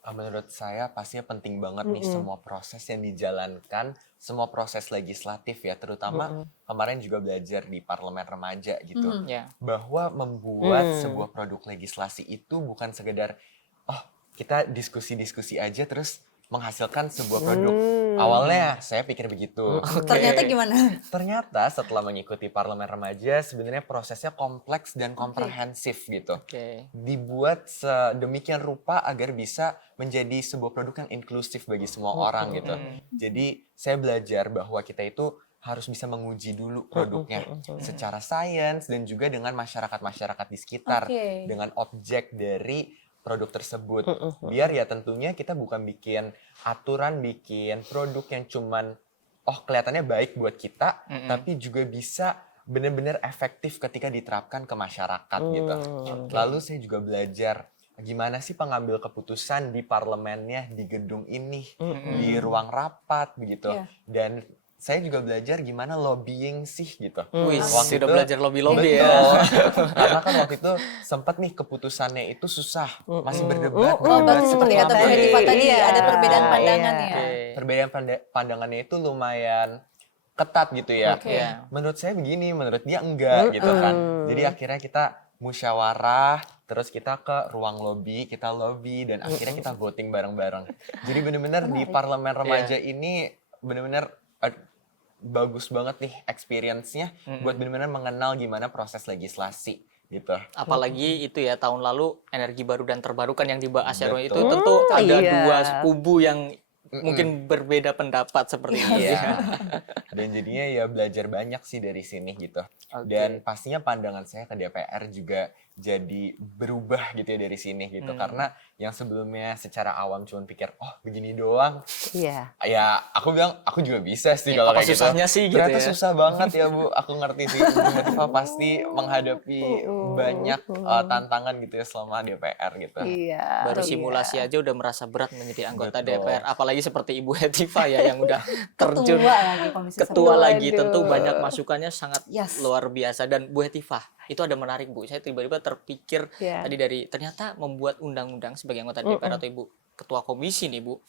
Menurut saya pastinya penting banget nih semua proses yang dijalankan, semua proses legislatif ya, terutama kemarin juga belajar di parlemen remaja gitu, Ya. bahwa membuat sebuah produk legislasi itu bukan sekedar oh kita diskusi-diskusi aja terus menghasilkan sebuah produk. Awalnya saya pikir begitu. Ternyata gimana? Ternyata setelah mengikuti parlemen remaja sebenarnya prosesnya kompleks dan komprehensif gitu. Oke. Dibuat sedemikian rupa agar bisa menjadi sebuah produk yang inklusif bagi semua orang gitu. Jadi saya belajar bahwa kita itu harus bisa menguji dulu produknya secara sains dan juga dengan masyarakat-masyarakat di sekitar, Oke. dengan objek dari produk tersebut. Biar ya tentunya kita bukan bikin aturan, bikin produk yang cuman oh kelihatannya baik buat kita, tapi juga bisa benar-benar efektif ketika diterapkan ke masyarakat gitu. Lalu saya juga belajar gimana sih pengambil keputusan di parlemennya, di gedung ini, di ruang rapat begitu. Iya. Dan saya juga belajar gimana lobbying sih gitu. Wih, Waktu sudah itu- belajar lobby-lobby ya. Betul. Karena kan waktu itu sempat nih keputusannya itu susah, masih berdebat. Oh, berarti seperti kata Bu Tadi, Hetifah tadi, iya. ada perbedaan Iya. pandangan ya. Oke. Perbedaan pandangannya itu lumayan ketat gitu ya. Oke. Ya. Menurut saya begini, menurut dia enggak gitu kan. Jadi akhirnya kita musyawarah, terus kita ke ruang lobby, kita lobby dan akhirnya kita voting bareng-bareng. Jadi benar-benar di parlemen remaja ini benar-benar bagus banget nih experience-nya buat benar-benar mengenal gimana proses legislasi gitu. Apalagi itu ya tahun lalu energi baru dan terbarukan yang dibahas ya, itu Betul. tentu ada Iya. dua kubu yang mungkin berbeda pendapat seperti ini. Iya. Dan jadinya ya belajar banyak sih dari sini gitu. Oke. Dan pastinya pandangan saya ke DPR juga jadi berubah gitu ya dari sini gitu. Karena yang sebelumnya secara awam cuma pikir, oh begini doang. Iya. Ya aku bilang, aku juga bisa sih Ya, kalau apa kayak gitu. susahnya sih gitu Ternyata ya. susah banget ya Bu. Aku ngerti sih. Bu Hetifah pasti menghadapi banyak tantangan gitu ya selama DPR gitu. Iya. Baru simulasi aja udah merasa berat menjadi anggota Betul. DPR, apalagi seperti Ibu Hetifah ya yang udah terjun Ketua lagi Komisi ketua 10. lagi, Waduh. tentu banyak masukannya sangat Yes. luar biasa. Dan Bu Hetifah, itu ada menarik Bu, saya tiba-tiba terpikir Iya. tadi dari ternyata membuat undang-undang sebagai anggota DPR atau Ibu ketua komisi nih Bu,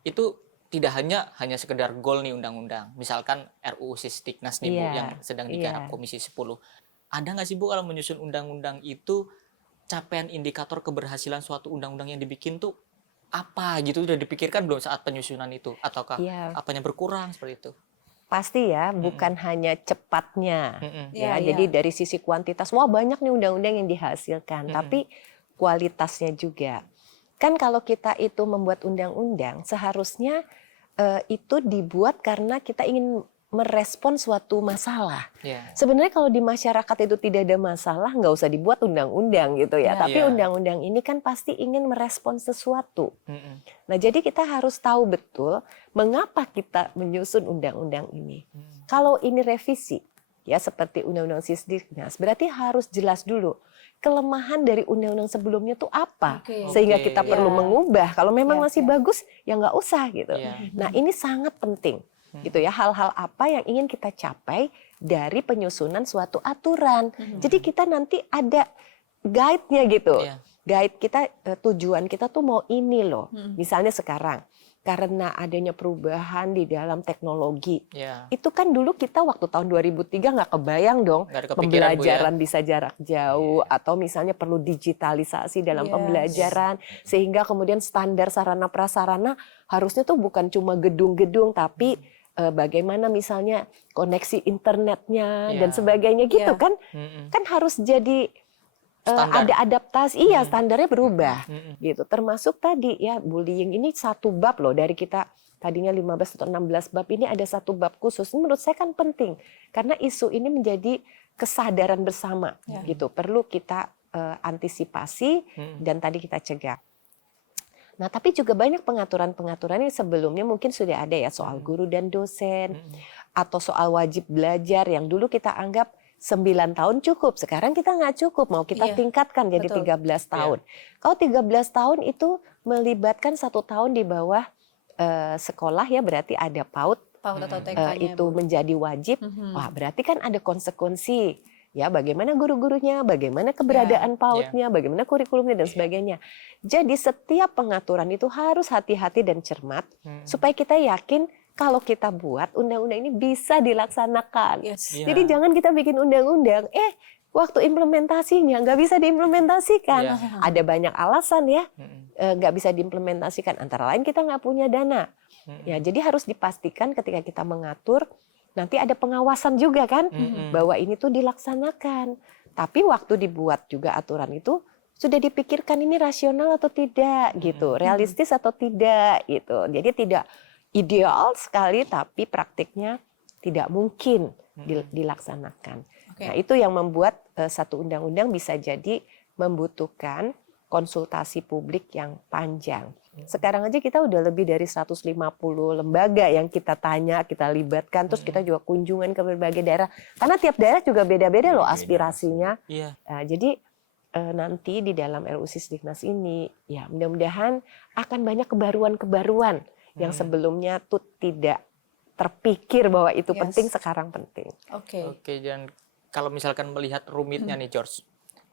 itu tidak hanya sekedar goal nih undang-undang, misalkan RUU Sisdiknas nih Bu Iya. yang sedang digarap Iya. Komisi 10. Ada nggak sih Bu kalau menyusun undang-undang itu capaian indikator keberhasilan suatu undang-undang yang dibikin tuh apa gitu, udah dipikirkan belum saat penyusunan itu, ataukah Iya. apanya berkurang seperti itu? Pasti ya, bukan hanya cepatnya. Iya, Ya, jadi dari sisi kuantitas, wah banyak nih undang-undang yang dihasilkan, tapi kualitasnya juga. Kan kalau kita itu membuat undang-undang, seharusnya itu dibuat karena kita ingin merespon suatu masalah. Yeah. Sebenarnya kalau di masyarakat itu tidak ada masalah, nggak usah dibuat undang-undang gitu ya. Tapi undang-undang ini kan pasti ingin merespon sesuatu. Nah, jadi kita harus tahu betul mengapa kita menyusun undang-undang ini. Kalau ini revisi, ya seperti undang-undang Sisdiknas, berarti harus jelas dulu kelemahan dari undang-undang sebelumnya tuh apa, sehingga kita perlu mengubah. Kalau memang masih bagus, ya nggak usah gitu. Nah, ini sangat penting. Gitu ya, hal-hal apa yang ingin kita capai dari penyusunan suatu aturan. Jadi kita nanti ada guide-nya gitu. Guide kita, tujuan kita tuh mau ini loh. Misalnya sekarang karena adanya perubahan di dalam teknologi. Itu kan dulu kita waktu tahun 2003 nggak kebayang dong pembelajaran bisa jarak jauh atau misalnya perlu digitalisasi dalam pembelajaran sehingga kemudian standar sarana prasarana harusnya tuh bukan cuma gedung-gedung tapi bagaimana misalnya koneksi internetnya dan sebagainya gitu kan. Kan harus jadi ada adaptasi, standarnya berubah gitu. Termasuk tadi ya bullying ini satu bab loh dari kita tadinya 15 atau 16 bab ini ada satu bab khusus. Ini menurut saya kan penting karena isu ini menjadi kesadaran bersama gitu. Perlu kita antisipasi dan tadi kita cegah. Nah, tapi juga banyak pengaturan-pengaturan yang sebelumnya mungkin sudah ada ya soal guru dan dosen atau soal wajib belajar yang dulu kita anggap 9 tahun cukup, sekarang kita nggak cukup, mau kita tingkatkan jadi 13 tahun. Kalau 13 tahun itu melibatkan 1 tahun di bawah sekolah ya berarti ada PAUD atau TK-nya, itu menjadi wajib, wah berarti kan ada konsekuensi. Ya, bagaimana guru-gurunya, bagaimana keberadaan PAUD-nya, bagaimana kurikulumnya dan sebagainya. Jadi setiap pengaturan itu harus hati-hati dan cermat supaya kita yakin kalau kita buat undang-undang ini bisa dilaksanakan. Jadi jangan kita bikin undang-undang, waktu implementasinya nggak bisa diimplementasikan. Ada banyak alasan ya, nggak bisa diimplementasikan. Antara lain kita nggak punya dana. Ya, jadi harus dipastikan ketika kita mengatur, nanti ada pengawasan juga kan, bahwa ini tuh dilaksanakan. Tapi waktu dibuat juga aturan itu, sudah dipikirkan ini rasional atau tidak gitu, realistis atau tidak gitu. Jadi tidak ideal sekali tapi praktiknya tidak mungkin dilaksanakan. Nah, itu yang membuat satu undang-undang bisa jadi membutuhkan konsultasi publik yang panjang. Sekarang aja kita udah lebih dari 150 lembaga yang kita tanya, kita libatkan, terus kita juga kunjungan ke berbagai daerah. Karena tiap daerah juga beda-beda loh aspirasinya. Nah, jadi nanti di dalam RUU Sisdiknas ini, ya mudah-mudahan akan banyak kebaruan-kebaruan yang sebelumnya tuh tidak terpikir bahwa itu penting, sekarang penting. Oke, dan kalau misalkan melihat rumitnya nih George,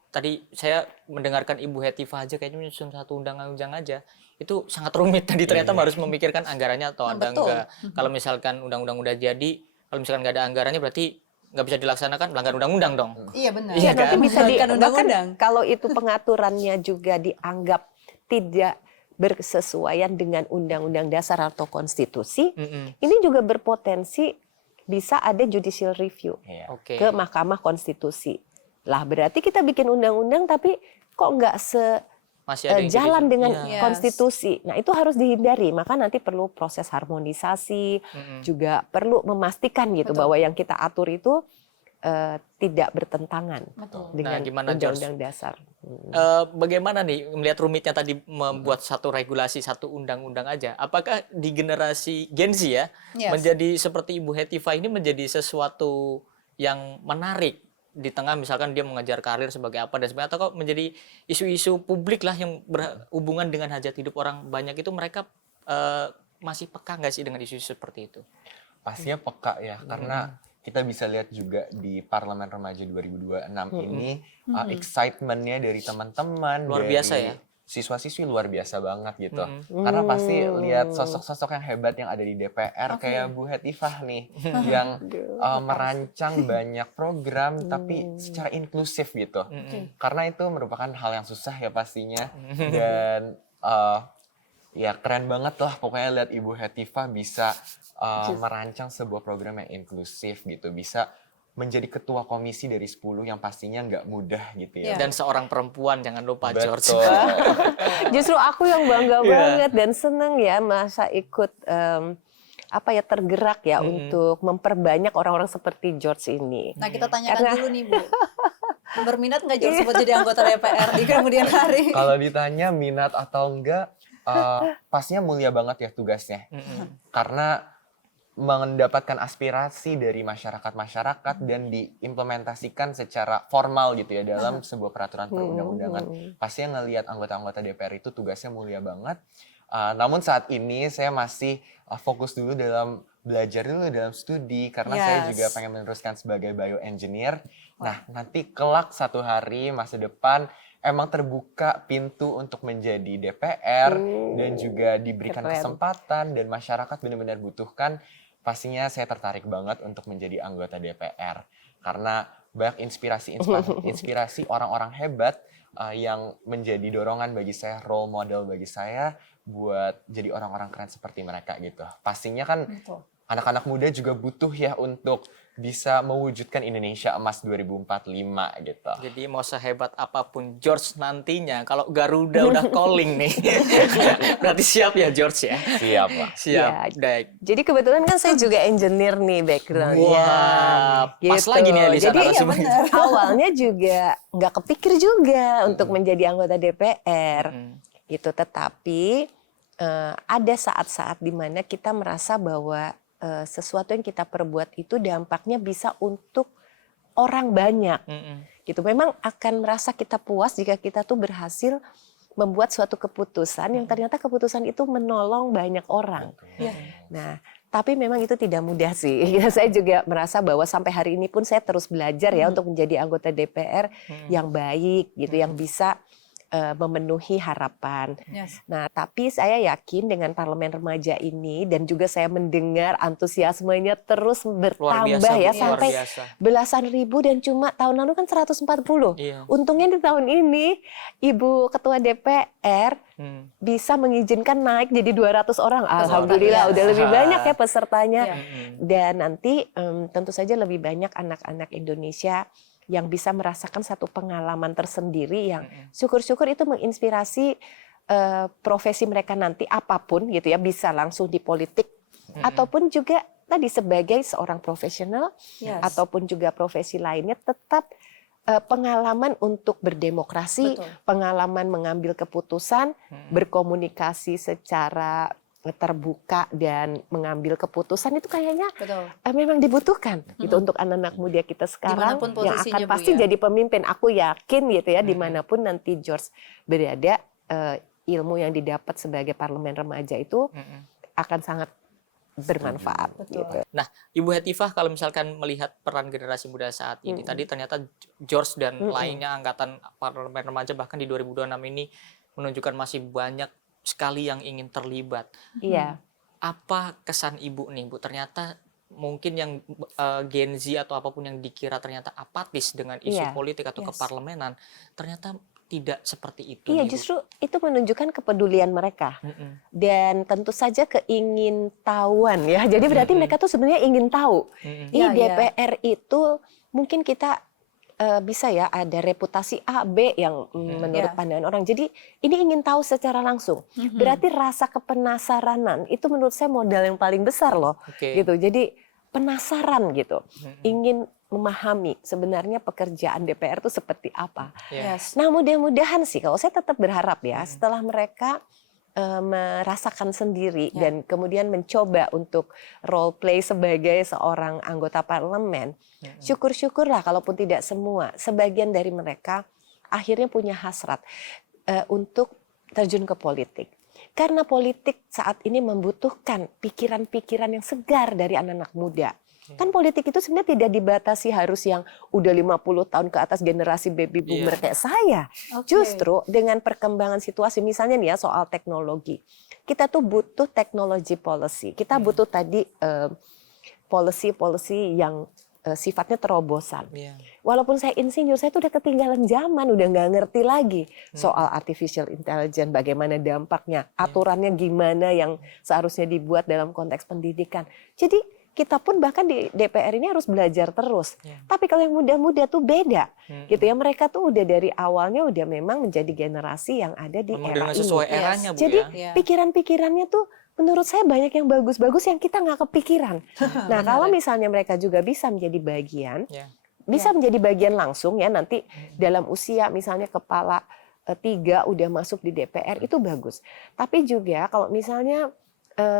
tadi saya mendengarkan Ibu Hetifah aja kayaknya menyusun satu undang-undang aja itu sangat rumit. Tadi ternyata harus memikirkan anggarannya atau ada enggak. Kalau misalkan undang-undang udah jadi, kalau misalkan nggak ada anggarannya berarti nggak bisa dilaksanakan, melanggar undang-undang dong. Iya benar. Iya, kan? nanti bisa undang-undang. Kalau itu pengaturannya juga dianggap tidak bersesuaian dengan undang-undang dasar atau konstitusi, ini juga berpotensi bisa ada judicial review ke Mahkamah Konstitusi. Lah berarti kita bikin undang-undang tapi kok nggak jalan dengan konstitusi. Nah, itu harus dihindari. Maka nanti perlu proses harmonisasi, juga perlu memastikan gitu bahwa yang kita atur itu tidak bertentangan dengan undang-undang dasar. Bagaimana nih melihat rumitnya tadi membuat satu regulasi, satu undang-undang aja? Apakah di generasi Gen Z ya menjadi seperti Ibu Hetifah ini menjadi sesuatu yang menarik di tengah misalkan dia mengejar karir sebagai apa dan sebagainya, atau kok menjadi isu-isu publik lah yang berhubungan dengan hajat hidup orang banyak itu, mereka masih peka nggak sih dengan isu-isu seperti itu? Pastinya peka ya, karena kita bisa lihat juga di Parlemen Remaja 2026 ini excitement-nya dari teman-teman, luar biasa ya. Siswa-siswi luar biasa banget gitu. Karena pasti lihat sosok-sosok yang hebat yang ada di DPR kayak Bu Hetifah nih yang merancang banyak program tapi secara inklusif gitu. Karena itu merupakan hal yang susah ya pastinya, dan ya keren banget lah pokoknya lihat Ibu Hetifah bisa merancang sebuah program yang inklusif gitu, bisa menjadi ketua komisi dari 10 yang pastinya nggak mudah gitu ya. Dan seorang perempuan, jangan lupa. Betul. George. Justru aku yang bangga banget dan seneng ya masa ikut tergerak ya untuk memperbanyak orang-orang seperti George ini. Nah, kita tanyakan dulu nih, Bu. Berminat nggak George buat jadi anggota DPR di kemudian hari? Kalau ditanya minat atau enggak, pastinya mulia banget ya tugasnya. Karena mendapatkan aspirasi dari masyarakat dan diimplementasikan secara formal gitu ya dalam sebuah peraturan perundang-undangan. Pastinya ngelihat anggota-anggota DPR itu tugasnya mulia banget. Namun saat ini saya masih fokus dulu dalam belajar dulu dalam studi karena saya juga pengen meneruskan sebagai bioengineer. Nah, nanti kelak satu hari masa depan emang terbuka pintu untuk menjadi DPR dan juga diberikan kesempatan dan masyarakat benar-benar butuhkan. Pastinya saya tertarik banget untuk menjadi anggota DPR karena banyak inspirasi orang-orang hebat yang menjadi dorongan bagi saya, role model bagi saya buat jadi orang-orang keren seperti mereka gitu. Pastinya kan anak-anak muda juga butuh ya untuk bisa mewujudkan Indonesia Emas 2045 gitu. Jadi mau sehebat apapun George nantinya, kalau Garuda udah calling nih, berarti siap ya George ya? Siap lah. Siap. Ya, Baik. jadi kebetulan kan saya juga engineer nih backgroundnya. Pas lagi nih Elisa. Jadi awalnya juga nggak kepikir juga untuk menjadi anggota DPR. Gitu. Tetapi ada saat-saat di mana kita merasa bahwa sesuatu yang kita perbuat itu dampaknya bisa untuk orang banyak. Gitu. Memang akan merasa kita puas jika kita tuh berhasil membuat suatu keputusan yang ternyata keputusan itu menolong banyak orang. Nah, tapi memang itu tidak mudah sih. Saya juga merasa bahwa sampai hari ini pun saya terus belajar ya untuk menjadi anggota DPR yang baik gitu, yang bisa memenuhi harapan. Nah, tapi saya yakin dengan parlemen remaja ini dan juga saya mendengar antusiasmenya terus bertambah ya sampai belasan ribu dan cuma tahun lalu kan 140. Untungnya di tahun ini Ibu Ketua DPR bisa mengizinkan naik jadi 200 orang. Alhamdulillah udah lebih banyak ya pesertanya. Dan nanti tentu saja lebih banyak anak-anak Indonesia yang bisa merasakan satu pengalaman tersendiri yang syukur-syukur itu menginspirasi profesi mereka nanti apapun gitu ya, bisa langsung di politik ataupun juga tadi sebagai seorang profesional ataupun juga profesi lainnya, tetap pengalaman untuk berdemokrasi, pengalaman mengambil keputusan, berkomunikasi secara terbuka dan mengambil keputusan itu kayaknya memang dibutuhkan gitu untuk anak-anak muda kita sekarang yang akan pasti jadi pemimpin. Aku yakin gitu ya dimanapun nanti George berada, ilmu yang didapat sebagai parlemen remaja itu akan sangat bermanfaat. Gitu. Nah, Ibu Hetifah kalau misalkan melihat peran generasi muda saat ini, tadi ternyata George dan lainnya angkatan parlemen remaja bahkan di 2026 ini menunjukkan masih banyak sekali yang ingin terlibat. Apa kesan Ibu nih, Bu? Ternyata mungkin yang Gen Z atau apapun yang dikira ternyata apatis dengan isu politik atau keparlemenan, ternyata tidak seperti itu. Iya, justru itu menunjukkan kepedulian mereka. Dan tentu saja keingintahuan ya. Jadi berarti mereka tuh sebenarnya ingin tahu. Ini DPR itu mungkin kita bisa ya ada reputasi A, B yang menurut pandangan orang. Jadi ini ingin tahu secara langsung. Berarti rasa kepenasaranan itu menurut saya modal yang paling besar loh. Gitu. Jadi penasaran gitu. Ingin memahami sebenarnya pekerjaan DPR itu seperti apa. Nah, mudah-mudahan sih kalau saya tetap berharap ya setelah mereka merasakan sendiri dan kemudian mencoba untuk role play sebagai seorang anggota parlemen, syukur-syukurlah kalaupun tidak semua, sebagian dari mereka akhirnya punya hasrat untuk terjun ke politik. Karena politik saat ini membutuhkan pikiran-pikiran yang segar dari anak-anak muda. Kan politik itu sebenarnya tidak dibatasi harus yang udah 50 tahun ke atas generasi baby boomer kayak saya. Justru dengan perkembangan situasi, misalnya nih ya soal teknologi. Kita tuh butuh technology policy. Kita butuh tadi policy-policy yang sifatnya terobosan. Walaupun saya insinyur, saya tuh udah ketinggalan zaman, udah nggak ngerti lagi soal artificial intelligence, bagaimana dampaknya, aturannya gimana yang seharusnya dibuat dalam konteks pendidikan. Jadi kita pun bahkan di DPR ini harus belajar terus. Tapi kalau yang muda-muda tuh beda, gitu ya. Mereka tuh udah dari awalnya udah memang menjadi generasi yang ada di era ini. Sesuai eranya, Bu, jadi pikiran-pikirannya tuh menurut saya banyak yang bagus-bagus yang kita nggak kepikiran. Nah, kalau misalnya mereka juga bisa menjadi bagian, bisa menjadi bagian langsung ya nanti dalam usia misalnya kepala 3 udah masuk di DPR itu bagus. Tapi juga kalau misalnya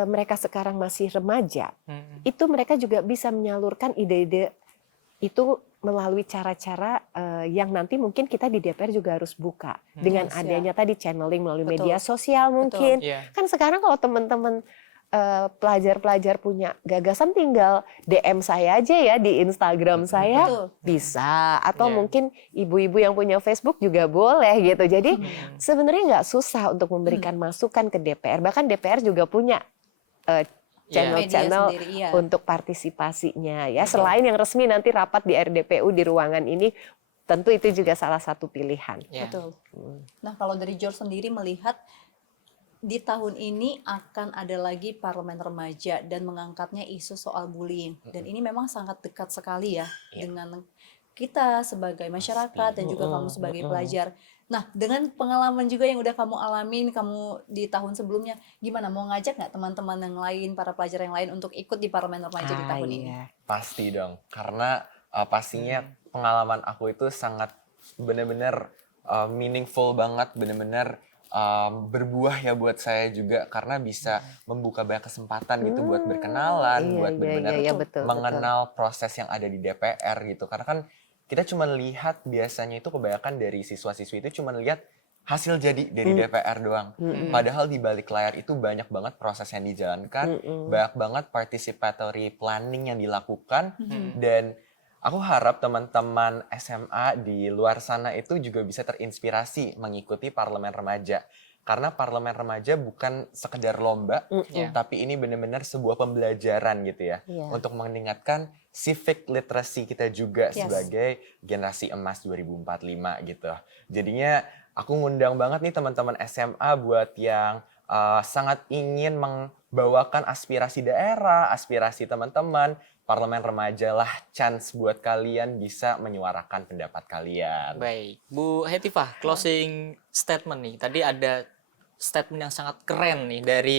mereka sekarang masih remaja, itu mereka juga bisa menyalurkan ide-ide itu melalui cara-cara yang nanti mungkin kita di DPR juga harus buka dengan adanya tadi channeling melalui media sosial mungkin. Kan sekarang kalau teman-teman pelajar-pelajar punya gagasan tinggal DM saya aja ya di Instagram saya bisa, atau mungkin ibu-ibu yang punya Facebook juga boleh gitu. Jadi sebenarnya nggak susah untuk memberikan masukan ke DPR. Bahkan DPR juga punya channel-channel untuk partisipasinya ya. Selain yang resmi nanti rapat di RDPU di ruangan ini, tentu itu juga salah satu pilihan. Betul. Nah, kalau dari George sendiri melihat di tahun ini akan ada lagi parlemen remaja dan mengangkatnya isu soal bullying, dan ini memang sangat dekat sekali ya dengan kita sebagai masyarakat dan juga kamu sebagai pelajar. Nah, dengan pengalaman juga yang udah kamu alamin, kamu di tahun sebelumnya, gimana mau ngajak nggak teman-teman yang lain, para pelajar yang lain untuk ikut di parlemen remaja di tahun ini? Pasti dong, karena pastinya pengalaman aku itu sangat benar-benar meaningful banget, benar-benar berbuah ya buat saya juga, karena bisa membuka banyak kesempatan gitu buat berkenalan, buat benar-benar mengenal proses yang ada di DPR gitu. Karena kan kita cuma lihat biasanya itu kebanyakan dari siswa-siswi itu cuma lihat hasil jadi dari DPR doang. Padahal di balik layar itu banyak banget proses yang dijalankan, banyak banget participatory planning yang dilakukan, dan aku harap teman-teman SMA di luar sana itu juga bisa terinspirasi mengikuti parlemen remaja. Karena parlemen remaja bukan sekedar lomba, tapi ini benar-benar sebuah pembelajaran gitu ya, untuk meningkatkan civic literacy kita juga sebagai generasi emas 2045 gitu. Jadinya aku ngundang banget nih teman-teman SMA buat yang sangat ingin membawakan aspirasi daerah, aspirasi teman-teman, parlemen remaja lah chance buat kalian bisa menyuarakan pendapat kalian. Baik, Bu Hetifah, closing statement nih. Tadi ada statement yang sangat keren nih dari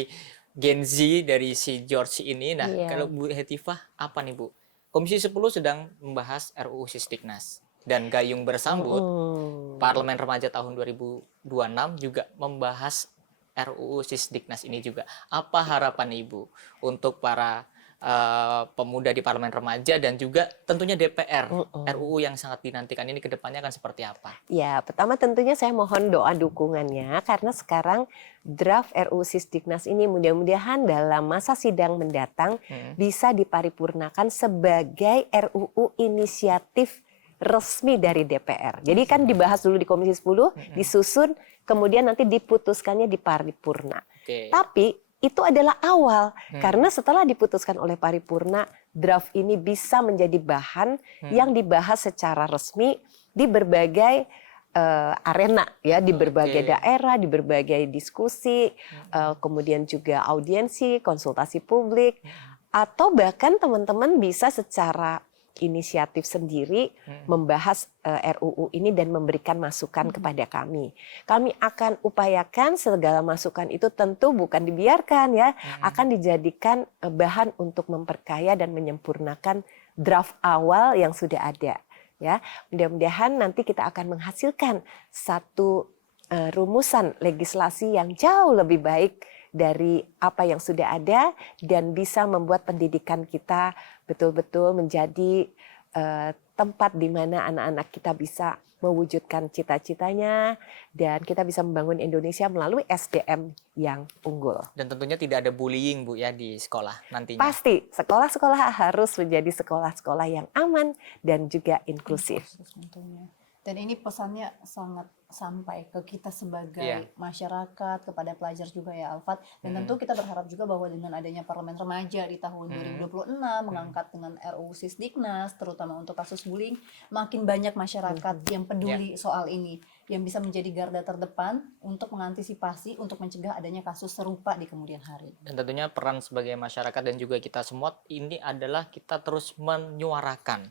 Gen Z, dari si George ini. Nah, kalau Bu Hetifah, apa nih Bu? Komisi 10 sedang membahas RUU Sisdiknas. Dan gayung bersambut, Parlemen Remaja tahun 2026 juga membahas RUU Sisdiknas ini juga. Apa harapan Ibu untuk para pemuda di Parlemen Remaja dan juga tentunya DPR, RUU yang sangat dinantikan ini ke depannya akan seperti apa? Ya, pertama tentunya saya mohon doa dukungannya, karena sekarang draft RUU Sisdiknas ini mudah-mudahan dalam masa sidang mendatang bisa diparipurnakan sebagai RUU inisiatif resmi dari DPR. Jadi kan dibahas dulu di Komisi 10, disusun, kemudian nanti diputuskannya di paripurna. Tapi itu adalah awal, karena setelah diputuskan oleh paripurna, draft ini bisa menjadi bahan yang dibahas secara resmi di berbagai arena ya, di berbagai daerah, di berbagai diskusi, kemudian juga audiensi, konsultasi publik, atau bahkan teman-teman bisa secara inisiatif sendiri membahas RUU ini dan memberikan masukan kepada kami. Kami akan upayakan segala masukan itu tentu bukan dibiarkan ya, akan dijadikan bahan untuk memperkaya dan menyempurnakan draft awal yang sudah ada. Ya, mudah-mudahan nanti kita akan menghasilkan satu rumusan legislasi yang jauh lebih baik dari apa yang sudah ada dan bisa membuat pendidikan kita betul-betul menjadi tempat di mana anak-anak kita bisa mewujudkan cita-citanya dan kita bisa membangun Indonesia melalui SDM yang unggul. Dan tentunya tidak ada bullying Bu ya di sekolah nantinya. Pasti, sekolah-sekolah harus menjadi sekolah-sekolah yang aman dan juga inklusif. Dan ini pesannya sangat sampai ke kita sebagai masyarakat, kepada pelajar juga ya Alfat. Dan tentu kita berharap juga bahwa dengan adanya parlemen remaja di tahun 2026 mengangkat dengan RUU Sisdiknas, terutama untuk kasus bullying, makin banyak masyarakat yang peduli soal ini, yang bisa menjadi garda terdepan untuk mengantisipasi, untuk mencegah adanya kasus serupa di kemudian hari. Dan tentunya peran sebagai masyarakat dan juga kita semua ini adalah kita terus menyuarakan.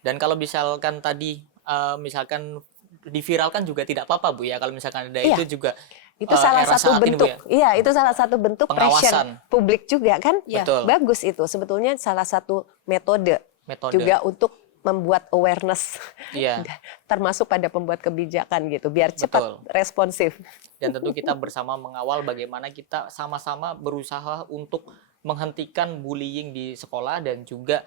Dan kalau misalkan tadi misalkan diviralkan juga tidak apa-apa Bu ya, kalau misalkan ada itu juga Itu salah era satu saat ini, Bu, bentuk, ya? iya itu salah satu bentuk pressure Pengawasan. publik juga kan. Ya. Betul. Bagus itu sebetulnya salah satu metode juga untuk membuat awareness, Iya. termasuk pada pembuat kebijakan gitu, biar cepat Betul. responsif. Dan tentu kita bersama mengawal bagaimana kita sama-sama berusaha untuk menghentikan bullying di sekolah, dan juga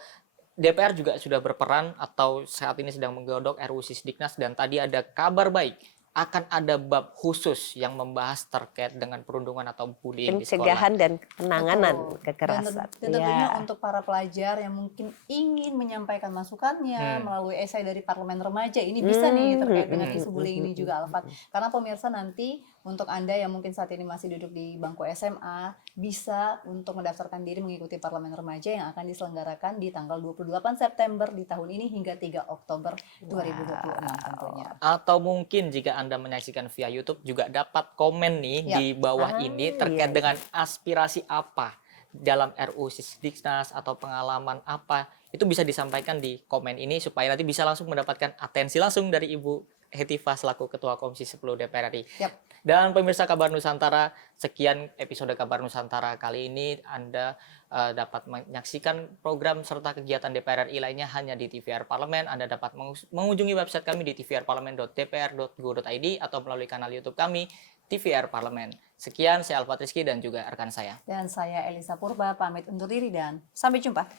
DPR juga sudah berperan atau saat ini sedang menggodok RUU Sisdiknas, dan tadi ada kabar baik akan ada bab khusus yang membahas terkait dengan perundungan atau bullying di sekolah. Pencegahan dan penanganan Betul. kekerasan. Dan tentunya Ya. untuk para pelajar yang mungkin ingin menyampaikan masukannya melalui esai dari Parlemen Remaja, ini bisa nih terkait dengan isu bullying ini juga, Alfat. Karena pemirsa, nanti untuk Anda yang mungkin saat ini masih duduk di bangku SMA, bisa untuk mendaftarkan diri mengikuti Parlemen Remaja yang akan diselenggarakan di tanggal 28 September di tahun ini hingga 3 Oktober 2026 tentunya. Atau mungkin jika Anda menyaksikan via YouTube juga dapat komen nih di bawah ini terkait dengan aspirasi apa dalam RUU Sisdiknas atau pengalaman apa, itu bisa disampaikan di komen ini supaya nanti bisa langsung mendapatkan atensi langsung dari Ibu Hetifah selaku Ketua Komisi 10 DPR RI. Dan pemirsa Kabar Nusantara, sekian episode Kabar Nusantara kali ini. Anda dapat menyaksikan program serta kegiatan DPR RI lainnya hanya di TVR Parlemen. Anda dapat mengunjungi website kami di tvrparlemen.dpr.go.id atau melalui kanal YouTube kami TVR Parlemen. Sekian, saya Alfat Rizky dan juga rekan saya. Dan saya Elisa Purba pamit undur diri dan sampai jumpa.